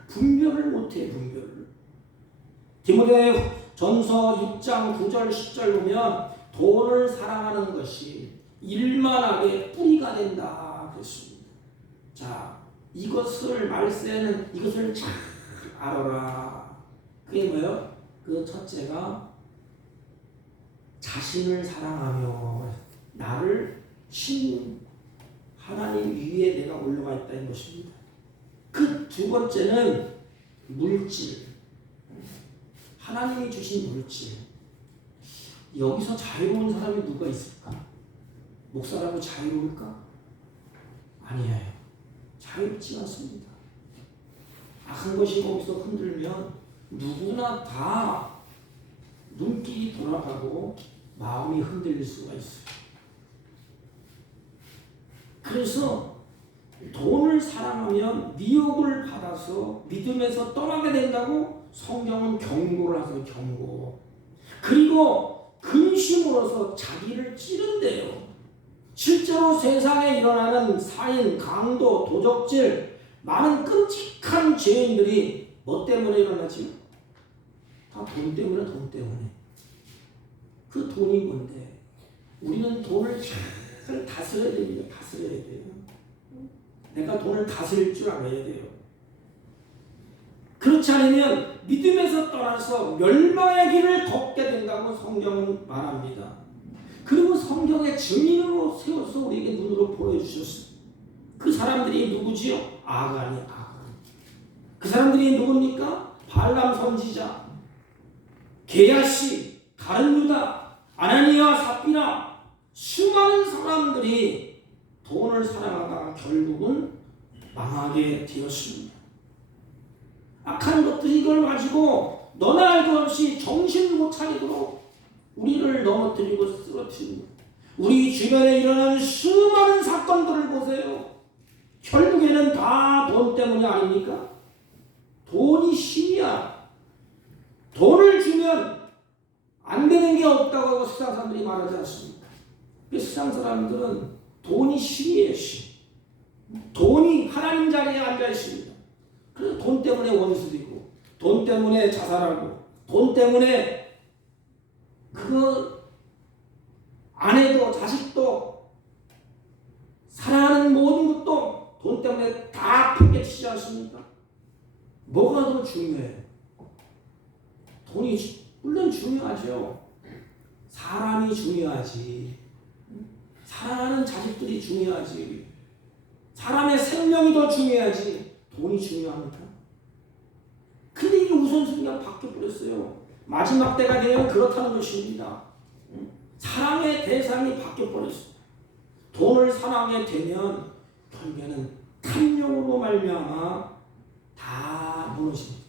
분별을 못해, 분별을. 디모데전서 6장 9절 10절 보면 돈을 사랑하는 것이 일만하게 뿌리가 된다 그랬습니다. 자, 이것을 말세는 이것을 잘 알아라. 그게 뭐예요? 그 첫째가 자신을 사랑하며 나를 신 하나님 위에 내가 올라가 있다는 것입니다. 그 두 번째는 물질. 하나님이 주신 물질. 여기서 자유로운 사람이 누가 있을까? 목사라고 자유로울까? 아니에요. 자유롭지 않습니다. 악한 것이 거기서 흔들면 누구나 다 눈길이 돌아가고 마음이 흔들릴 수가 있어요. 그래서 돈을 사랑하면 미혹을 받아서 믿음에서 떠나게 된다고 성경은 경고를 하세요. 경고. 그리고 근심으로서 자기를 찌른대요. 실제로 세상에 일어나는 살인, 강도, 도적질, 많은 끔찍한 죄인들이 뭐 때문에 일어나지? 다 돈 때문에, 돈 때문에. 그 돈이 뭔데? 우리는 돈을 잘 다스려야 됩니다. 다스려야 돼요. 내가 돈을 다스릴 줄 알아야 돼요. 그렇지 않으면 믿음에서 떠나서 멸망의 길을 걷게 된다고 성경은 말합니다. 그리고 성경의 증인으로 세워서 우리에게 눈으로 보여주셨습니다. 그 사람들이 누구지요? 아간이 아간. 그 사람들이 누굽니까? 발람 선지자, 게야시, 다른 유다, 아나니아, 삽비라, 수많은 사람들이 돈을 사랑하다가 결국은 망하게 되었습니다. 악한 것들이 이걸 가지고 너나 알도 없이 정신 못 차리도록 우리를 넘어뜨리고 쓰러뜨립니다. 우리 주변에 일어나는 수많은 사건들을 보세요. 결국에는 다 돈 때문이 아닙니까? 돈이 신이야. 돈을 주면 안 되는 게 없다고 하고 세상 사람들이 말하지 않습니까? 세상 사람들은 돈이 신이에요, 신. 돈이 하나님 자리에 앉아 있습니다. 그래서 돈 때문에 원수되고, 돈 때문에 자살하고, 돈 때문에 그 아내도 자식도 사랑하는 모든 것도 돈 때문에 다 팽개치지 않습니까? 뭐가 더 중요해요? 돈이 물론 중요하죠. 사람이 중요하지. 사랑하는 자식들이 중요하지. 사람의 생명이 더 중요하지. 돈이 중요합니까? 근데 이게 우선순위가 바뀌어버렸어요. 마지막 때가 되면 그렇다는 것입니다. 사랑의 대상이 바뀌어버렸어요. 돈을 사랑하게 되면 결국에는 탐욕으로 말미암아 다 무너집니다.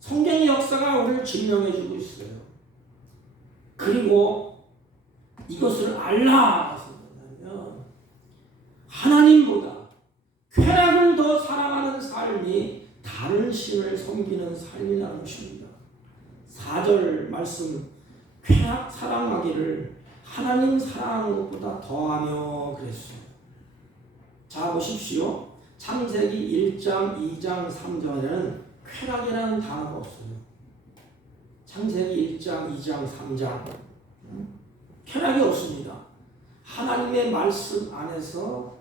성경의 역사가 우리를 증명해주고 있어요. 그리고 이것을 알라서 뭐냐면 하나님보다 쾌락을 더 사랑하는 삶이 다른 신을 섬기는 삶이라는 것입니다. 4절 말씀, 쾌락 사랑하기를 하나님 사랑하는 것보다 더하며 그랬어요. 자 보십시오. 창세기 1장, 2장, 3절에는 쾌락이라는 단어가 없어요. 창세기 1장, 2장, 3장 쾌락이 없습니다. 하나님의 말씀 안에서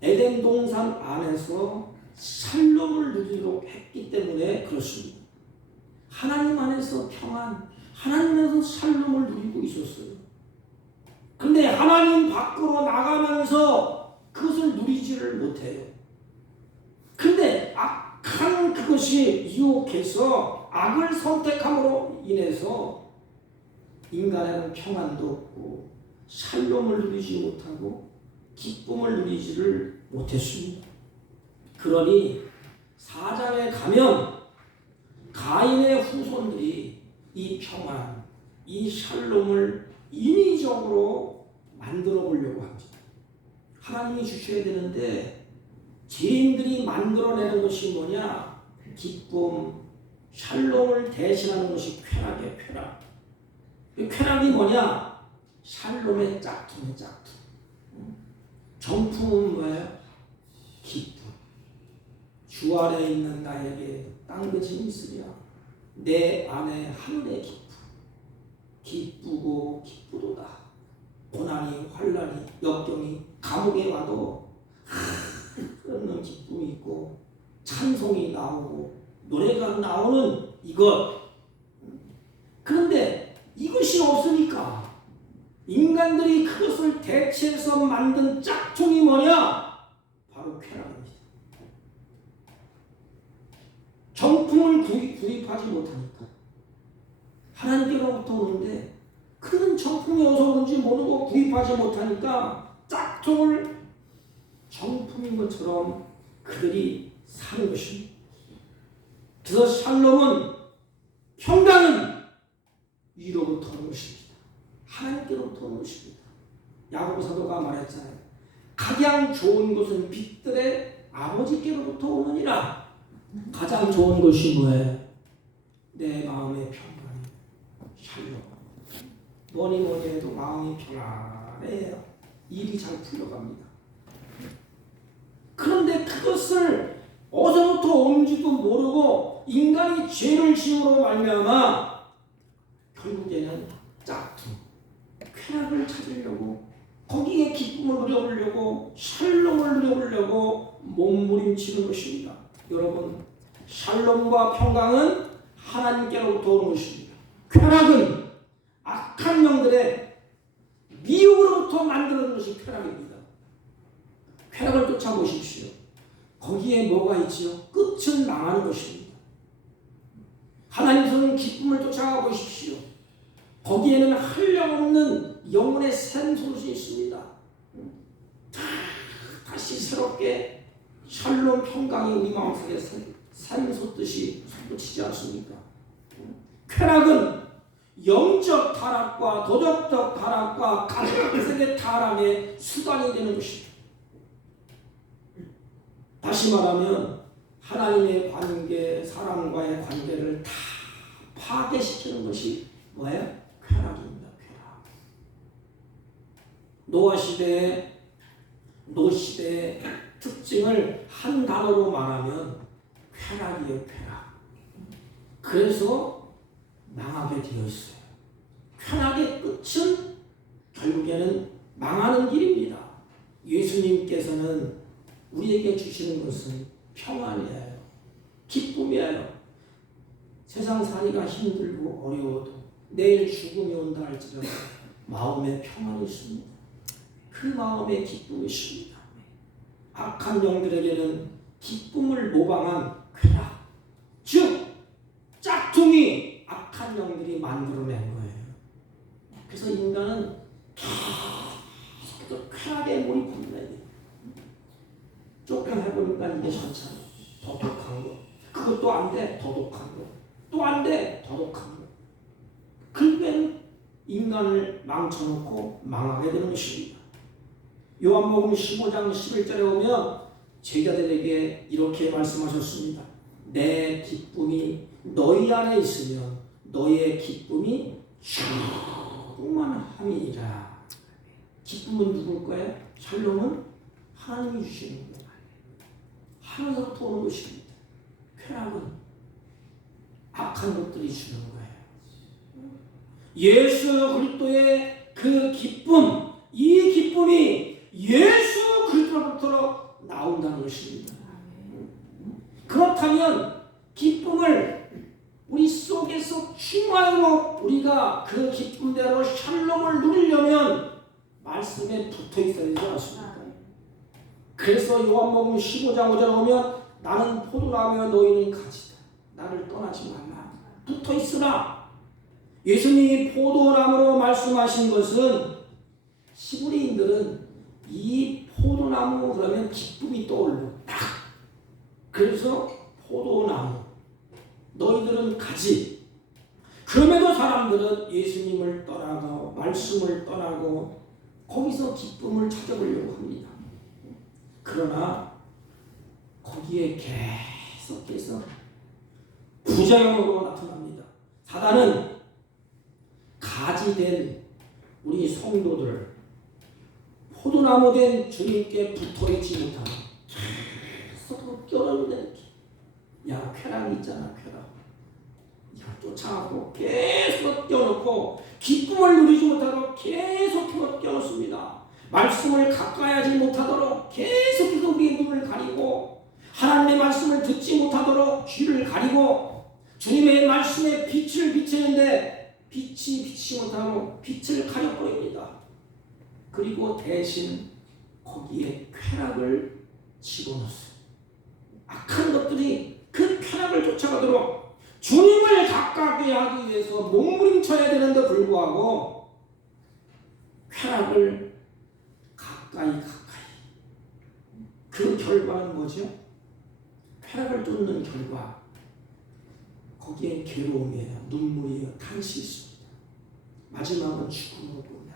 에덴 동산 안에서 샬롬을 누리도록 했기 때문에 그렇습니다. 하나님 안에서 평안, 하나님 안에서 샬롬을 누리고 있었어요. 근데 하나님 밖으로 나가면서 그것을 누리지를 못해요. 근데 악한 그것이 유혹해서 악을 선택함으로 인해서 인간에는 평안도 없고 샬롬을 누리지 못하고 기쁨을 누리지를 못했습니다. 그러니 4장에 가면 가인의 후손들이 이 평안, 이 샬롬을 인위적으로 만들어 보려고 합니다. 하나님이 주셔야 되는데 죄인들이 만들어내는 것이 뭐냐? 기쁨, 샬롬을 대신하는 것이 쾌락이에요. 쾌락. 이 쾌락이 뭐냐? 샬롬의 짝퉁이에요. 짝퉁. 정품은 뭐예요? 기쁨. 주 아래 있는 나에게 땅끝이 있으랴. 내 안에 하늘의 기쁨. 기쁘고 기쁘도다. 고난이 환난이 역경이 감옥에 와도 흐르는 기쁨이 있고 찬송이 나오고 노래가 나오는 이것. 그런데 이것이 없으니까 인간들이 그것을 대체해서 만든 짝퉁이 뭐냐? 바로 쾌락입니다. 정품을 구입하지 못하니까 하나님께로부터 오는데 그런 정품이 어디서 오는지 모르고 구입하지 못하니까 짝퉁을 정품인 것처럼 그들이 사는 것입니다. 그래서 샬롬은 평강은 위로부터 오는 것입니다. 하나님께로부터 오는 것입니다. 야고보 사도가 말했잖아요. 가장 좋은 것은 빛들의 아버지께로부터 오느니라. 가장 좋은 것이 뭐예요? 내 마음의 평강, 샬롬. 뭐니 해도 마음이 평안해요. 일이 잘 풀려갑니다. 그런데 그것을 어디서부터 오는지도 모르고 인간이 죄를 지음으로 말미암아 결국에는 짝퉁, 쾌락을 찾으려고 거기에 기쁨을 누려보려고 샬롬을 누려보려고 몸부림치는 것입니다. 여러분, 샬롬과 평강은 하나님께로부터 오는 것입니다. 쾌락은 악한 영들의 미혹으로부터 만드는 것이 쾌락입니다. 쾌락을 쫓아보십시오. 거기에 뭐가 있지요? 끝은 망하는 것입니다. 하나님께서는 기쁨을 쫓아가 보십시오. 거기에는 한량없는 영혼의 샘솟이 있습니다. 다시 새롭게 샬롬 평강이 우리 마음속에 샘솟듯이 솟구치지 않습니까? 쾌락은 영적 타락과 도덕적 타락과 가정세계 타락의 수단이 되는 것입니다. 다시 말하면 하나님의 관계, 사람과의 관계를 다 파괴시키는 것이 뭐예요? 쾌락입니다. 쾌락. 노아 시대의 특징을 한 단어로 말하면 쾌락이에요. 쾌락. 그래서 망하게 되어 있어요. 쾌락의 끝은 결국에는 망하는 길입니다. 예수님께서는 우리에게 주시는 것은 평안이에요. 기쁨이에요. 세상 살이가 힘들고 어려워도 내일 죽음이 온다 할지라도 마음에 평안이 있습니다. 그 마음에 기쁨이 있습니다. 악한 영들에게는 기쁨을 모방한 쾌락, 즉 짝퉁이 악한 영들이 만들어낸 거예요. 그래서 인간은 계속 쾌락에 몰입합니다. 조금 해보니까 이게 괜찮아. 더 독한 거. 그것도 안 돼. 더 독한 거. 또 안 돼. 더 독한 거. 그러면 인간을 망쳐놓고 망하게 되는 것입니다. 요한복음 15장 11절에 오면 제자들에게 이렇게 말씀하셨습니다. 내 기쁨이 너희 안에 있으면 너희의 기쁨이 충만함이니라. 기쁨은 누굴 거예요? 샬롬은 하나님이 주시는 거예요. 하나님으로부터 오는 것입니다. 쾌락은 악한 것들이 주는 거예요. 예수 그리스도의 그 기쁨, 이 기쁨이 예수 그리스도로부터 나온다는 것입니다. 그렇다면 기쁨을 우리 속에서 충만으로 우리가 그 기쁨대로 샬롬을 누리려면 말씀에 붙어 있어야 되지 않습니까? 그래서 요한복음 15장 5절에 오면 나는 포도나무여 너희는 가지다. 나를 떠나지 말라. 붙어 있으라. 예수님이 포도나무로 말씀하신 것은 시브리인들은 이 포도나무 그러면 기쁨이 떠올려. 딱 그래서 포도나무, 너희들은 가지. 그럼에도 사람들은 예수님을 떠나고 말씀을 떠나고 거기서 기쁨을 찾아보려고 합니다. 그러나 거기에 계속해서 부작용으로 나타납니다. 사단은 가지된 우리 성도들, 포도나무 된 주님께 붙어있지 못하고 계속 껴넣는, 야, 쾌락이 있잖아, 쾌락. 이걸 쫓아가고 계속 껴넣고 기쁨을 누리지 못하도록 계속 껴넣습니다. 말씀을 가까이 하지 못하도록 계속해서 우리의 눈을 가리고 하나님의 말씀을 듣지 못하도록 귀를 가리고 주님의 말씀에 빛을 비치는데 빛이 비치지 못하고 빛을 가려버립니다. 그리고 대신 거기에 쾌락을 집어넣었어요. 악한 것들이 그 쾌락을 쫓아가도록 주님을 가깝게 하기 위해서 몸부림쳐야 되는데 불구하고 쾌락을 가까이 그 결과는 뭐죠? 쾌락을 쫓는 결과 거기에 괴로움이에요. 눈물이에요. 탄식이 있습니다. 마지막은 죽음으로 본다.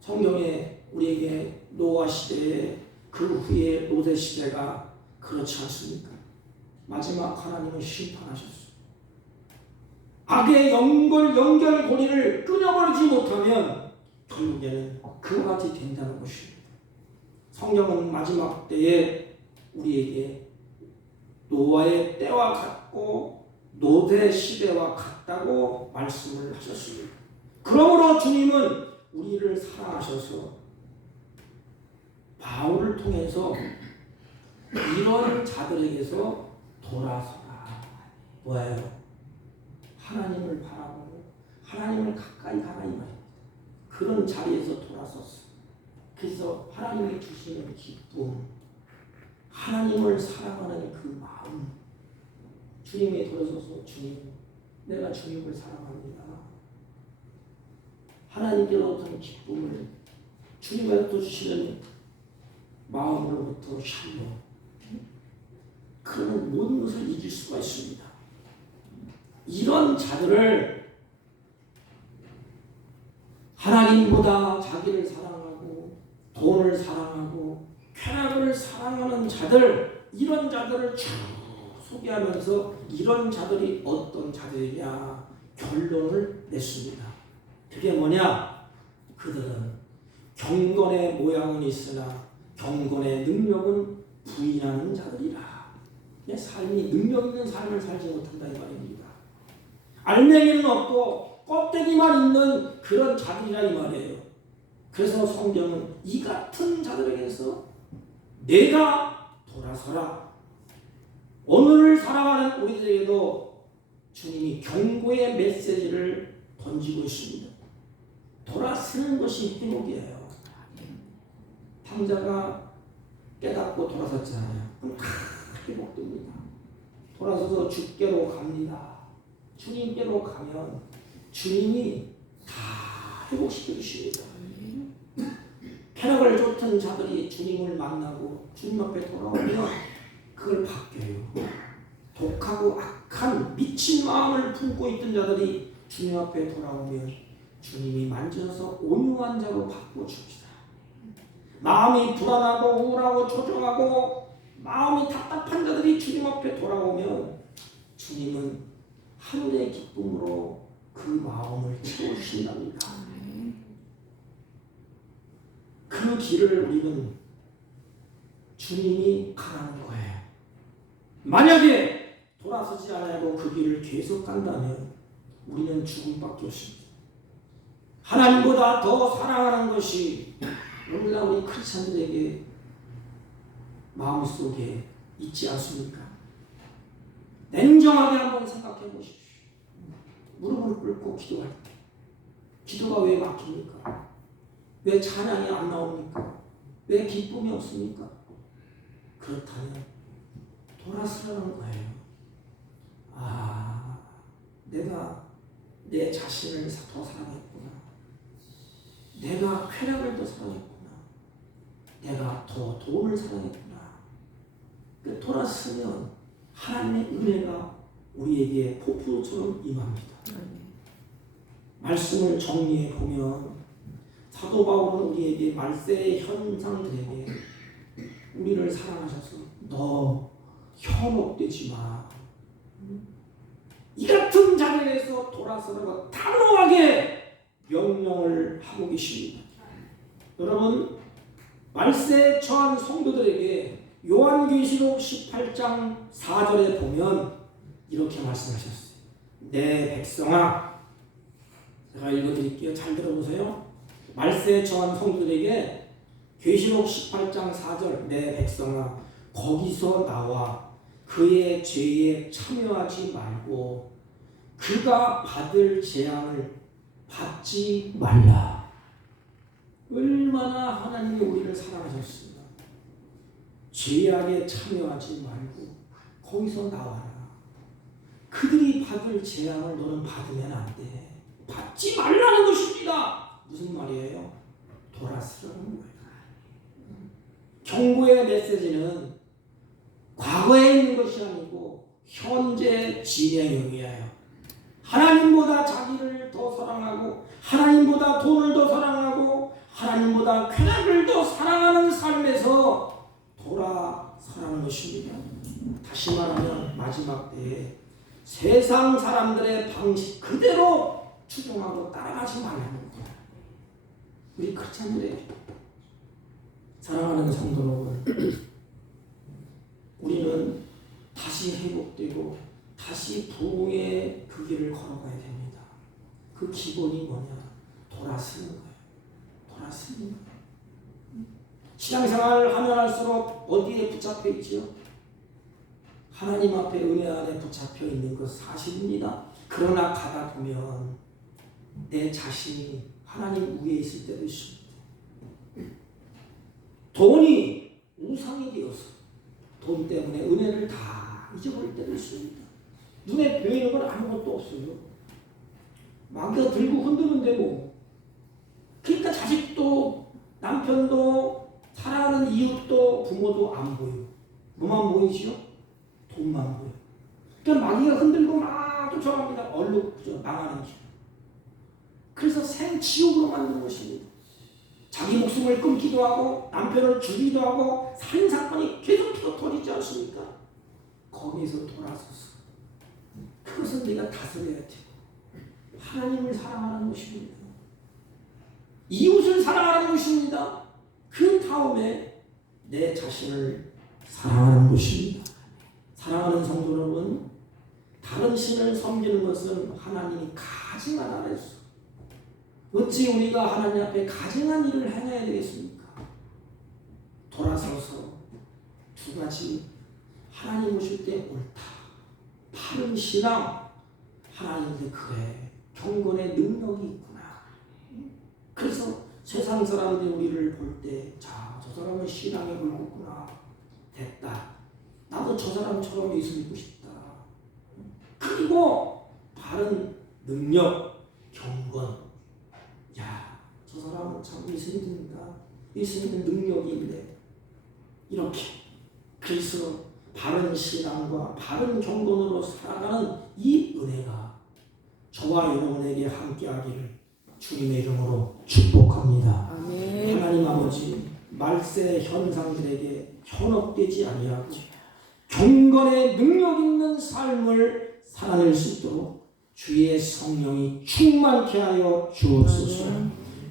성경에 우리에게 노아 시대에 그 후에 롯의 시대가 그렇지 않습니까? 마지막 하나님은 심판하셨어요. 악의 연결고리를 끊어버리지 못하면 결국에는 그와 같이 된다는 것입니다. 성경은 마지막 때에 우리에게 노아의 때와 같고 롯의 시대와 같다고 말씀을 하셨습니다. 그러므로 주님은 우리를 사랑하셔서 바울을 통해서 이런 자들에게서 돌아서라. 뭐예요? 하나님을 바라보고 하나님을 가까이 가라 이 말입니다. 그런 자리에서 돌아섰어요. 그래서 하나님이 주시는 기쁨, 하나님을 사랑하는 그 마음, 주님에 돌아서서 주님, 내가 주님을 사랑합니다. 하나님께로부터 기쁨을 주님께로부터 주시는 마음으로부터 샬롬, 그런 모든 것을 이길 수가 있습니다. 이런 자들을 하나님보다 자기를 사랑하고 돈을 사랑하고 쾌락을 사랑하는 자들, 이런 자들을 쭉 소개하면서 이런 자들이 어떤 자들이냐 결론을 냈습니다. 그게 뭐냐? 그들은 경건의 모양은 있으나 경건의 능력은 부인하는 자들이라. 내 삶이 능력 있는 삶을 살지 못한다 이 말입니다. 알맹이는 없고 껍데기만 있는 그런 자들이라 이 말이에요. 그래서 성경은 이 같은 자들에게서 내가 돌아서라. 오늘을 살아가는 우리들에게도 주님이 경고의 메시지를 던지고 있습니다. 돌아서는 것이 행복이에요. 탕자가 깨닫고 돌아섰잖아요. 그럼 다 회복됩니다. 돌아서서 주께로 갑니다. 주님께로 가면 주님이 다 회복시켜 주십니다. 쾌락을 쫓은 자들이 주님을 만나고 주님 앞에 돌아오면 그걸 바뀌어요. 독하고 악한 미친 마음을 품고 있던 자들이 주님 앞에 돌아오면 주님이 만져서 온유한 자로 바꿔줍니다. 마음이 불안하고 우울하고 초조하고 마음이 답답한 자들이 주님 앞에 돌아오면 주님은 하늘의 기쁨으로 그 마음을 채워주신답니다. 그 길을 우리는 주님이 가라는 거예요. 만약에 돌아서지 않고 그 길을 계속 간다면 우리는 죽음밖에 없습니다. 하나님보다 더 사랑하는 것이 오늘날 우리 크리스찬들에게 마음속에 있지 않습니까? 냉정하게 한번 생각해 보십시오. 무릎을 꿇고 기도할 때 기도가 왜 막힙니까? 왜 찬양이 안 나옵니까? 왜 기쁨이 없습니까? 그렇다면 돌아서라는 거예요. 아, 내가 내 자신을 더 사랑했구나. 내가 쾌락을 더 사랑했구나. 내가 더 돈을 사랑했구나. 돌았으면 하나님의 은혜가 우리에게 폭풍처럼 임합니다. 말씀을 정리해 보면 사도 바울은 우리에게 말세의 현상들에게 우리를 사랑하셔서 너 현혹되지 마. 이 같은 자리에서 돌아서라고 단호하게 명령을 하고 계십니다. 여러분, 말세에 처한 성도들에게 요한계시록 18장 4절에 보면 이렇게 말씀하셨어요. 내 백성아, 제가 읽어드릴게요. 잘 들어보세요. 말세에 처한 성도들에게 계시록 18장 4절, 내 백성아, 거기서 나와 그의 죄에 참여하지 말고 그가 받을 재앙을 받지 말라. 얼마나 하나님이 우리를 사랑하셨습니다. 죄악에 참여하지 말고 거기서 나와라. 그들이 받을 재앙을 너는 받으면 안 돼. 받지 말라는 것입니다. 무슨 말이에요? 돌아서라는 거예요. 경고의 메시지는 과거에 있는 것이 아니고 현재 진행형이에요. 하나님보다 자기를 더 사랑하고 하나님보다 돈을 더 사랑하고 하나님보다 쾌락을 더 사랑하는 삶에서 돌아서라는 것입니다. 다시 말하면 마지막 때에 세상 사람들의 방식 그대로 추종하고 따라가지 말라는 거예요. 우리 크리스찬들의 사랑하는 성도 여러분, 우리는 다시 회복되고 다시 부흥의 그 길을 걸어가야 됩니다. 그 기본이 뭐냐? 돌아서는 거예요. 돌아서는 거예요. 신앙생활을 하면 할수록 어디에 붙잡혀 있지요? 하나님 앞에 은혜 안에 붙잡혀 있는 것 사실입니다. 그러나 가다 보면 내 자신이 하나님 위에 있을 때도 있습니다. 돈이 우상이 되어서 돈 때문에 은혜를 다 잊어버릴 때도 있습니다. 눈에 보이는 건 아무것도 없어요. 마귀가 들고 흔드는데 뭐. 그러니까 자식도 남편도 사랑하는 이웃도 부모도 안 보여. 뭐만 보이지요? 돈만 보여. 그러니까 마귀가 흔들고 막 쫓아갑니다. 얼른 망하는 길. 그래서 생지옥으로 만드는 것입니다. 자기 목숨을 끊기도 하고 남편을 죽이기도 하고 살인사건이 계속 터지지 않습니까? 거기에서 돌아서서 그것은 네가 다스려야 되고 하나님을 사랑하는 것입니다. 이웃을 사랑하는 것입니다. 그 다음에 내 자신을 사랑하는 것입니다. 사랑하는 성도 여러분, 다른 신을 섬기는 것은 하나님이 가증한 안에서 어찌 우리가 하나님 앞에 가증한 일을 행해야 되겠습니까? 돌아서서 두 가지, 하나님 오실 때 옳다, 바른 신앙, 하나님께 그래, 경건의 능력이 있구나. 그래서 세상 사람들이 우리를 볼 때, 자, 저 사람은 신앙에 굵었구나. 됐다. 나도 저 사람처럼 예수 믿고 싶다. 그리고 바른 능력, 경건. 야, 저 사람은 참 예수 믿는다. 예수 믿는 능력이 있네. 이렇게. 그래서 바른 신앙과 바른 경건으로 살아가는 이 은혜가 저와 여러분에게 함께하기를 주님의 이름으로 축복합니다. 아멘. 하나님 아버지, 말세 현상들에게 현혹되지 아니하고 경건의 능력 있는 삶을 살아낼 수 있도록 주의 성령이 충만케 하여 주옵소서.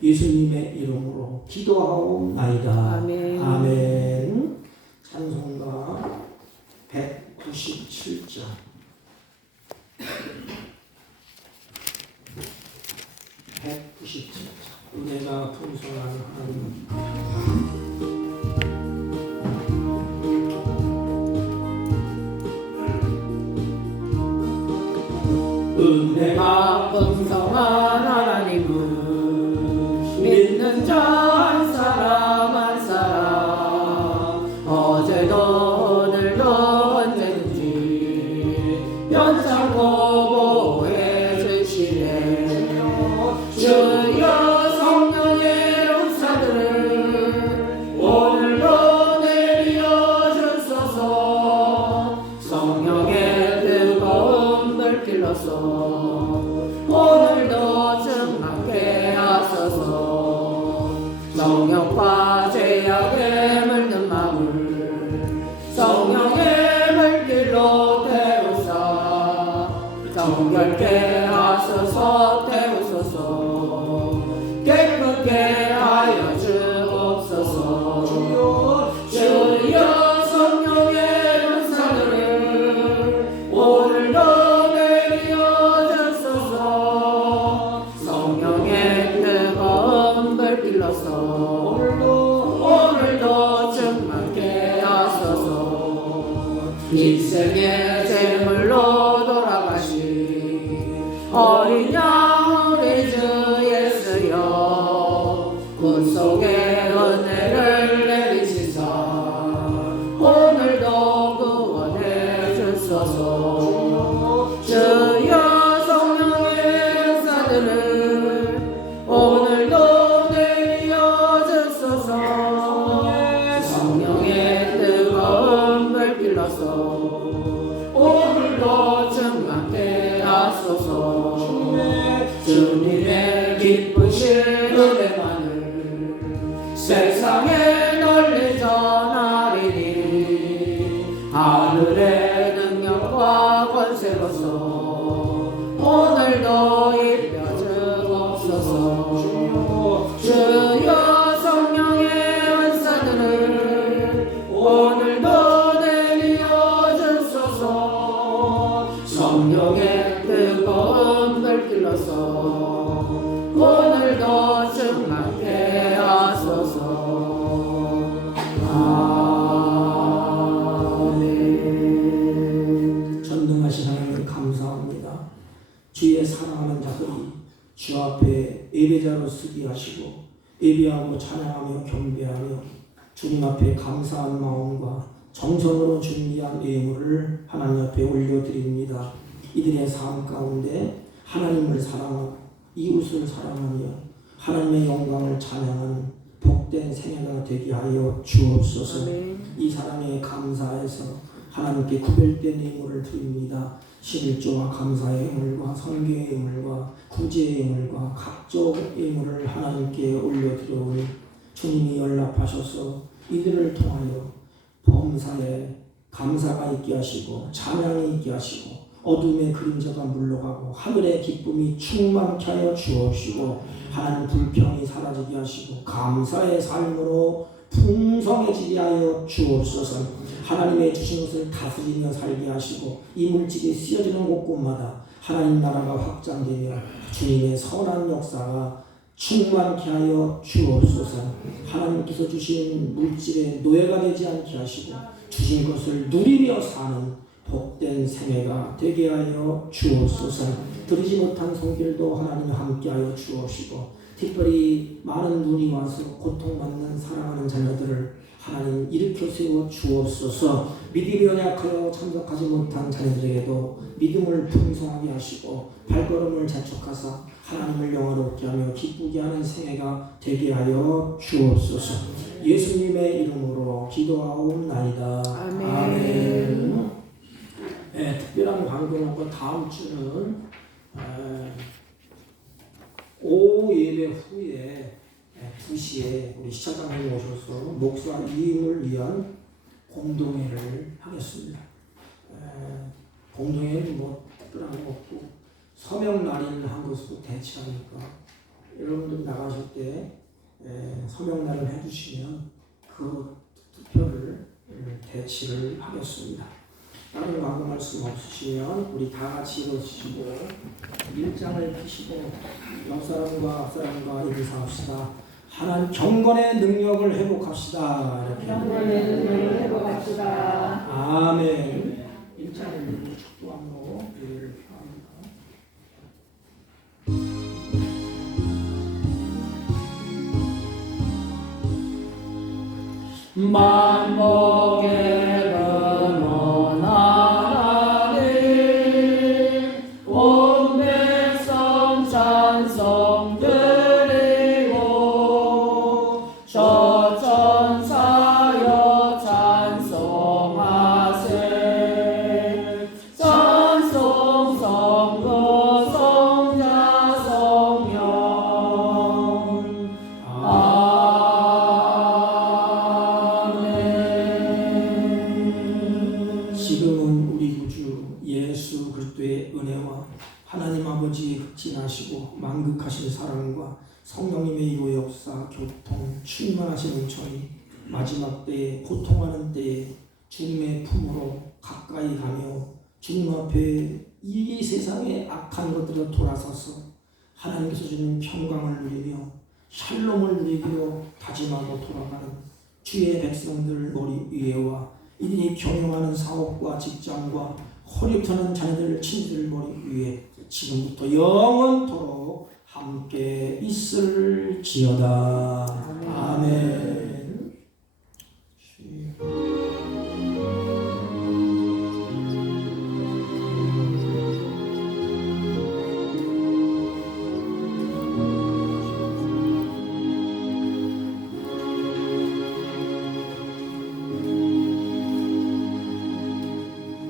예수님의 이름으로 기도하옵나이다. 아멘. 아멘. 찬송가 197장. 은혜가 풍성한 하나님, 은혜가 풍성한 하나님은 믿는 자 한 사람 한 사람 어제도 오늘도 언제든지 연장고 보호해 주시네. 주여 성령의 용사들을 오늘도 내려 주소서. 길러서 오늘도 충만케 하소서. 성령과 죄악에 물든 마음을 성령의 물길로 태우사 정결케 하소서. 태우소서. 깨끗게 하여 주옵소서. 주여 성령의 은사들을 오늘도 내려 주소서. 성령의 뜨거운 불 길러서 오늘도 충만케 하소서. 인생의 제물로 돌아가신 어린 양 우리 주 예수여 구속의 은혜를 내리시사 오늘도 구원해 주소서. 주여 성령의 은사들을 오늘도 내려 주소서. 성령의 뜨거운 불 길러서 오늘도 충만케 하소서. 주님의 기쁘신 은혜만을 세상에 널리 전하리니 하늘의 능력과 권세로서 오늘도 입혀 주옵소서. 주여 성령의 은사들을 오늘도 내려 주소서. 성령의 뜨거운 불 길러서 오늘도 충만케 하소서. 아멘. 전능하신 하나님 감사합니다. 주의 사랑하는 자들이 주 앞에 예배자로 서게 하시고 예배하고 찬양하며 경배하며 주님 앞에 감사한 마음과 정성으로 준비한 예물을 하나님 앞에 올려드립니다. 이들의 삶 가운데 하나님을 사랑하고 이웃을 사랑하며 하나님의 영광을 찬양하는 복된 생애가 되게 하여 주옵소서. 이 사랑에 감사해서 하나님께 구별된 예물을 드립니다. 11조와 감사의 예물과 선교의 예물과 구제의 예물과 각종 예물을 하나님께 올려드려오니 주님이 연락하셔서 이들을 통하여 범사에 감사가 있게 하시고 찬양이 있게 하시고 어둠의 그림자가 물러가고 하늘의 기쁨이 충만케 하여 주옵시고 하나님 불평이 사라지게 하시고 감사의 삶으로 풍성해지게 하여 주옵소서. 하나님의 주신 것을 다스리며 살게 하시고 이물질이 쓰여지는 곳곳마다 하나님 나라가 확장되며 주님의 선한 역사가 충만케 하여 주옵소서. 하나님께서 주신 물질의 노예가 되지 않게 하시고 주신 것을 누리며 사는 복된 생애가 되게 하여 주옵소서. 드리지 못한 손길도 하나님 함께하여 주옵시고 특별히 많은 눈이 와서 고통받는 사랑하는 자녀들을 하나님 일으켜 세워 주옵소서. 믿음이 연약하여 참석하지 못한 자녀들에게도 믿음을 풍성하게 하시고 발걸음을 재촉하사 하나님을 영화롭게 하며 기쁘게 하는 생애가 되게 하여 주옵소서. 예수님의 이름으로 기도하옵나이다. 아멘. 아멘. 네, 특별한 광고는 다음 주는 오후 예배 후에 2시에 우리 시차장님 오셔서 목사 위임을 위한 공동회를 하겠습니다. 공동회는 뭐 특별한 거 없고 서명 날인 한 것으로 대치하니까 여러분들 나가실 때 서명 날을 해주시면 그 투표를 대치를 하겠습니다. 다른 광고 말씀 없으시면 우리 다 같이 일어서시고 일장을 펴시고 옆사람과 앞사람과 인사합시다. 하나님 경건의 능력을 회복합시다. 이렇게. 경건의 능력을 회복합시다. 아멘. 일장을 축도함으로 예배를 표합니다. 만복의 근원 하나님 온 백성 찬송 드리고 저천사여 찬송하세. 찬송 하나님 아버지 극진하시고 만극하신 사랑과 성령님의 이로 역사, 교통, 충만하신 은총이 마지막 때에 고통하는 때에 주님의 품으로 가까이 가며 주님 앞에 이 세상의 악한 것들을 돌아서서 하나님께서 주는 평강을 누리며 샬롬을 누리기로 다짐하고 돌아가는 주의 백성들 머리 위에와 이들이 경영하는 사업과 직장과 허리부터는 자녀들 친지들 머리 위에 지금부터 영원토록 함께 있을지어다.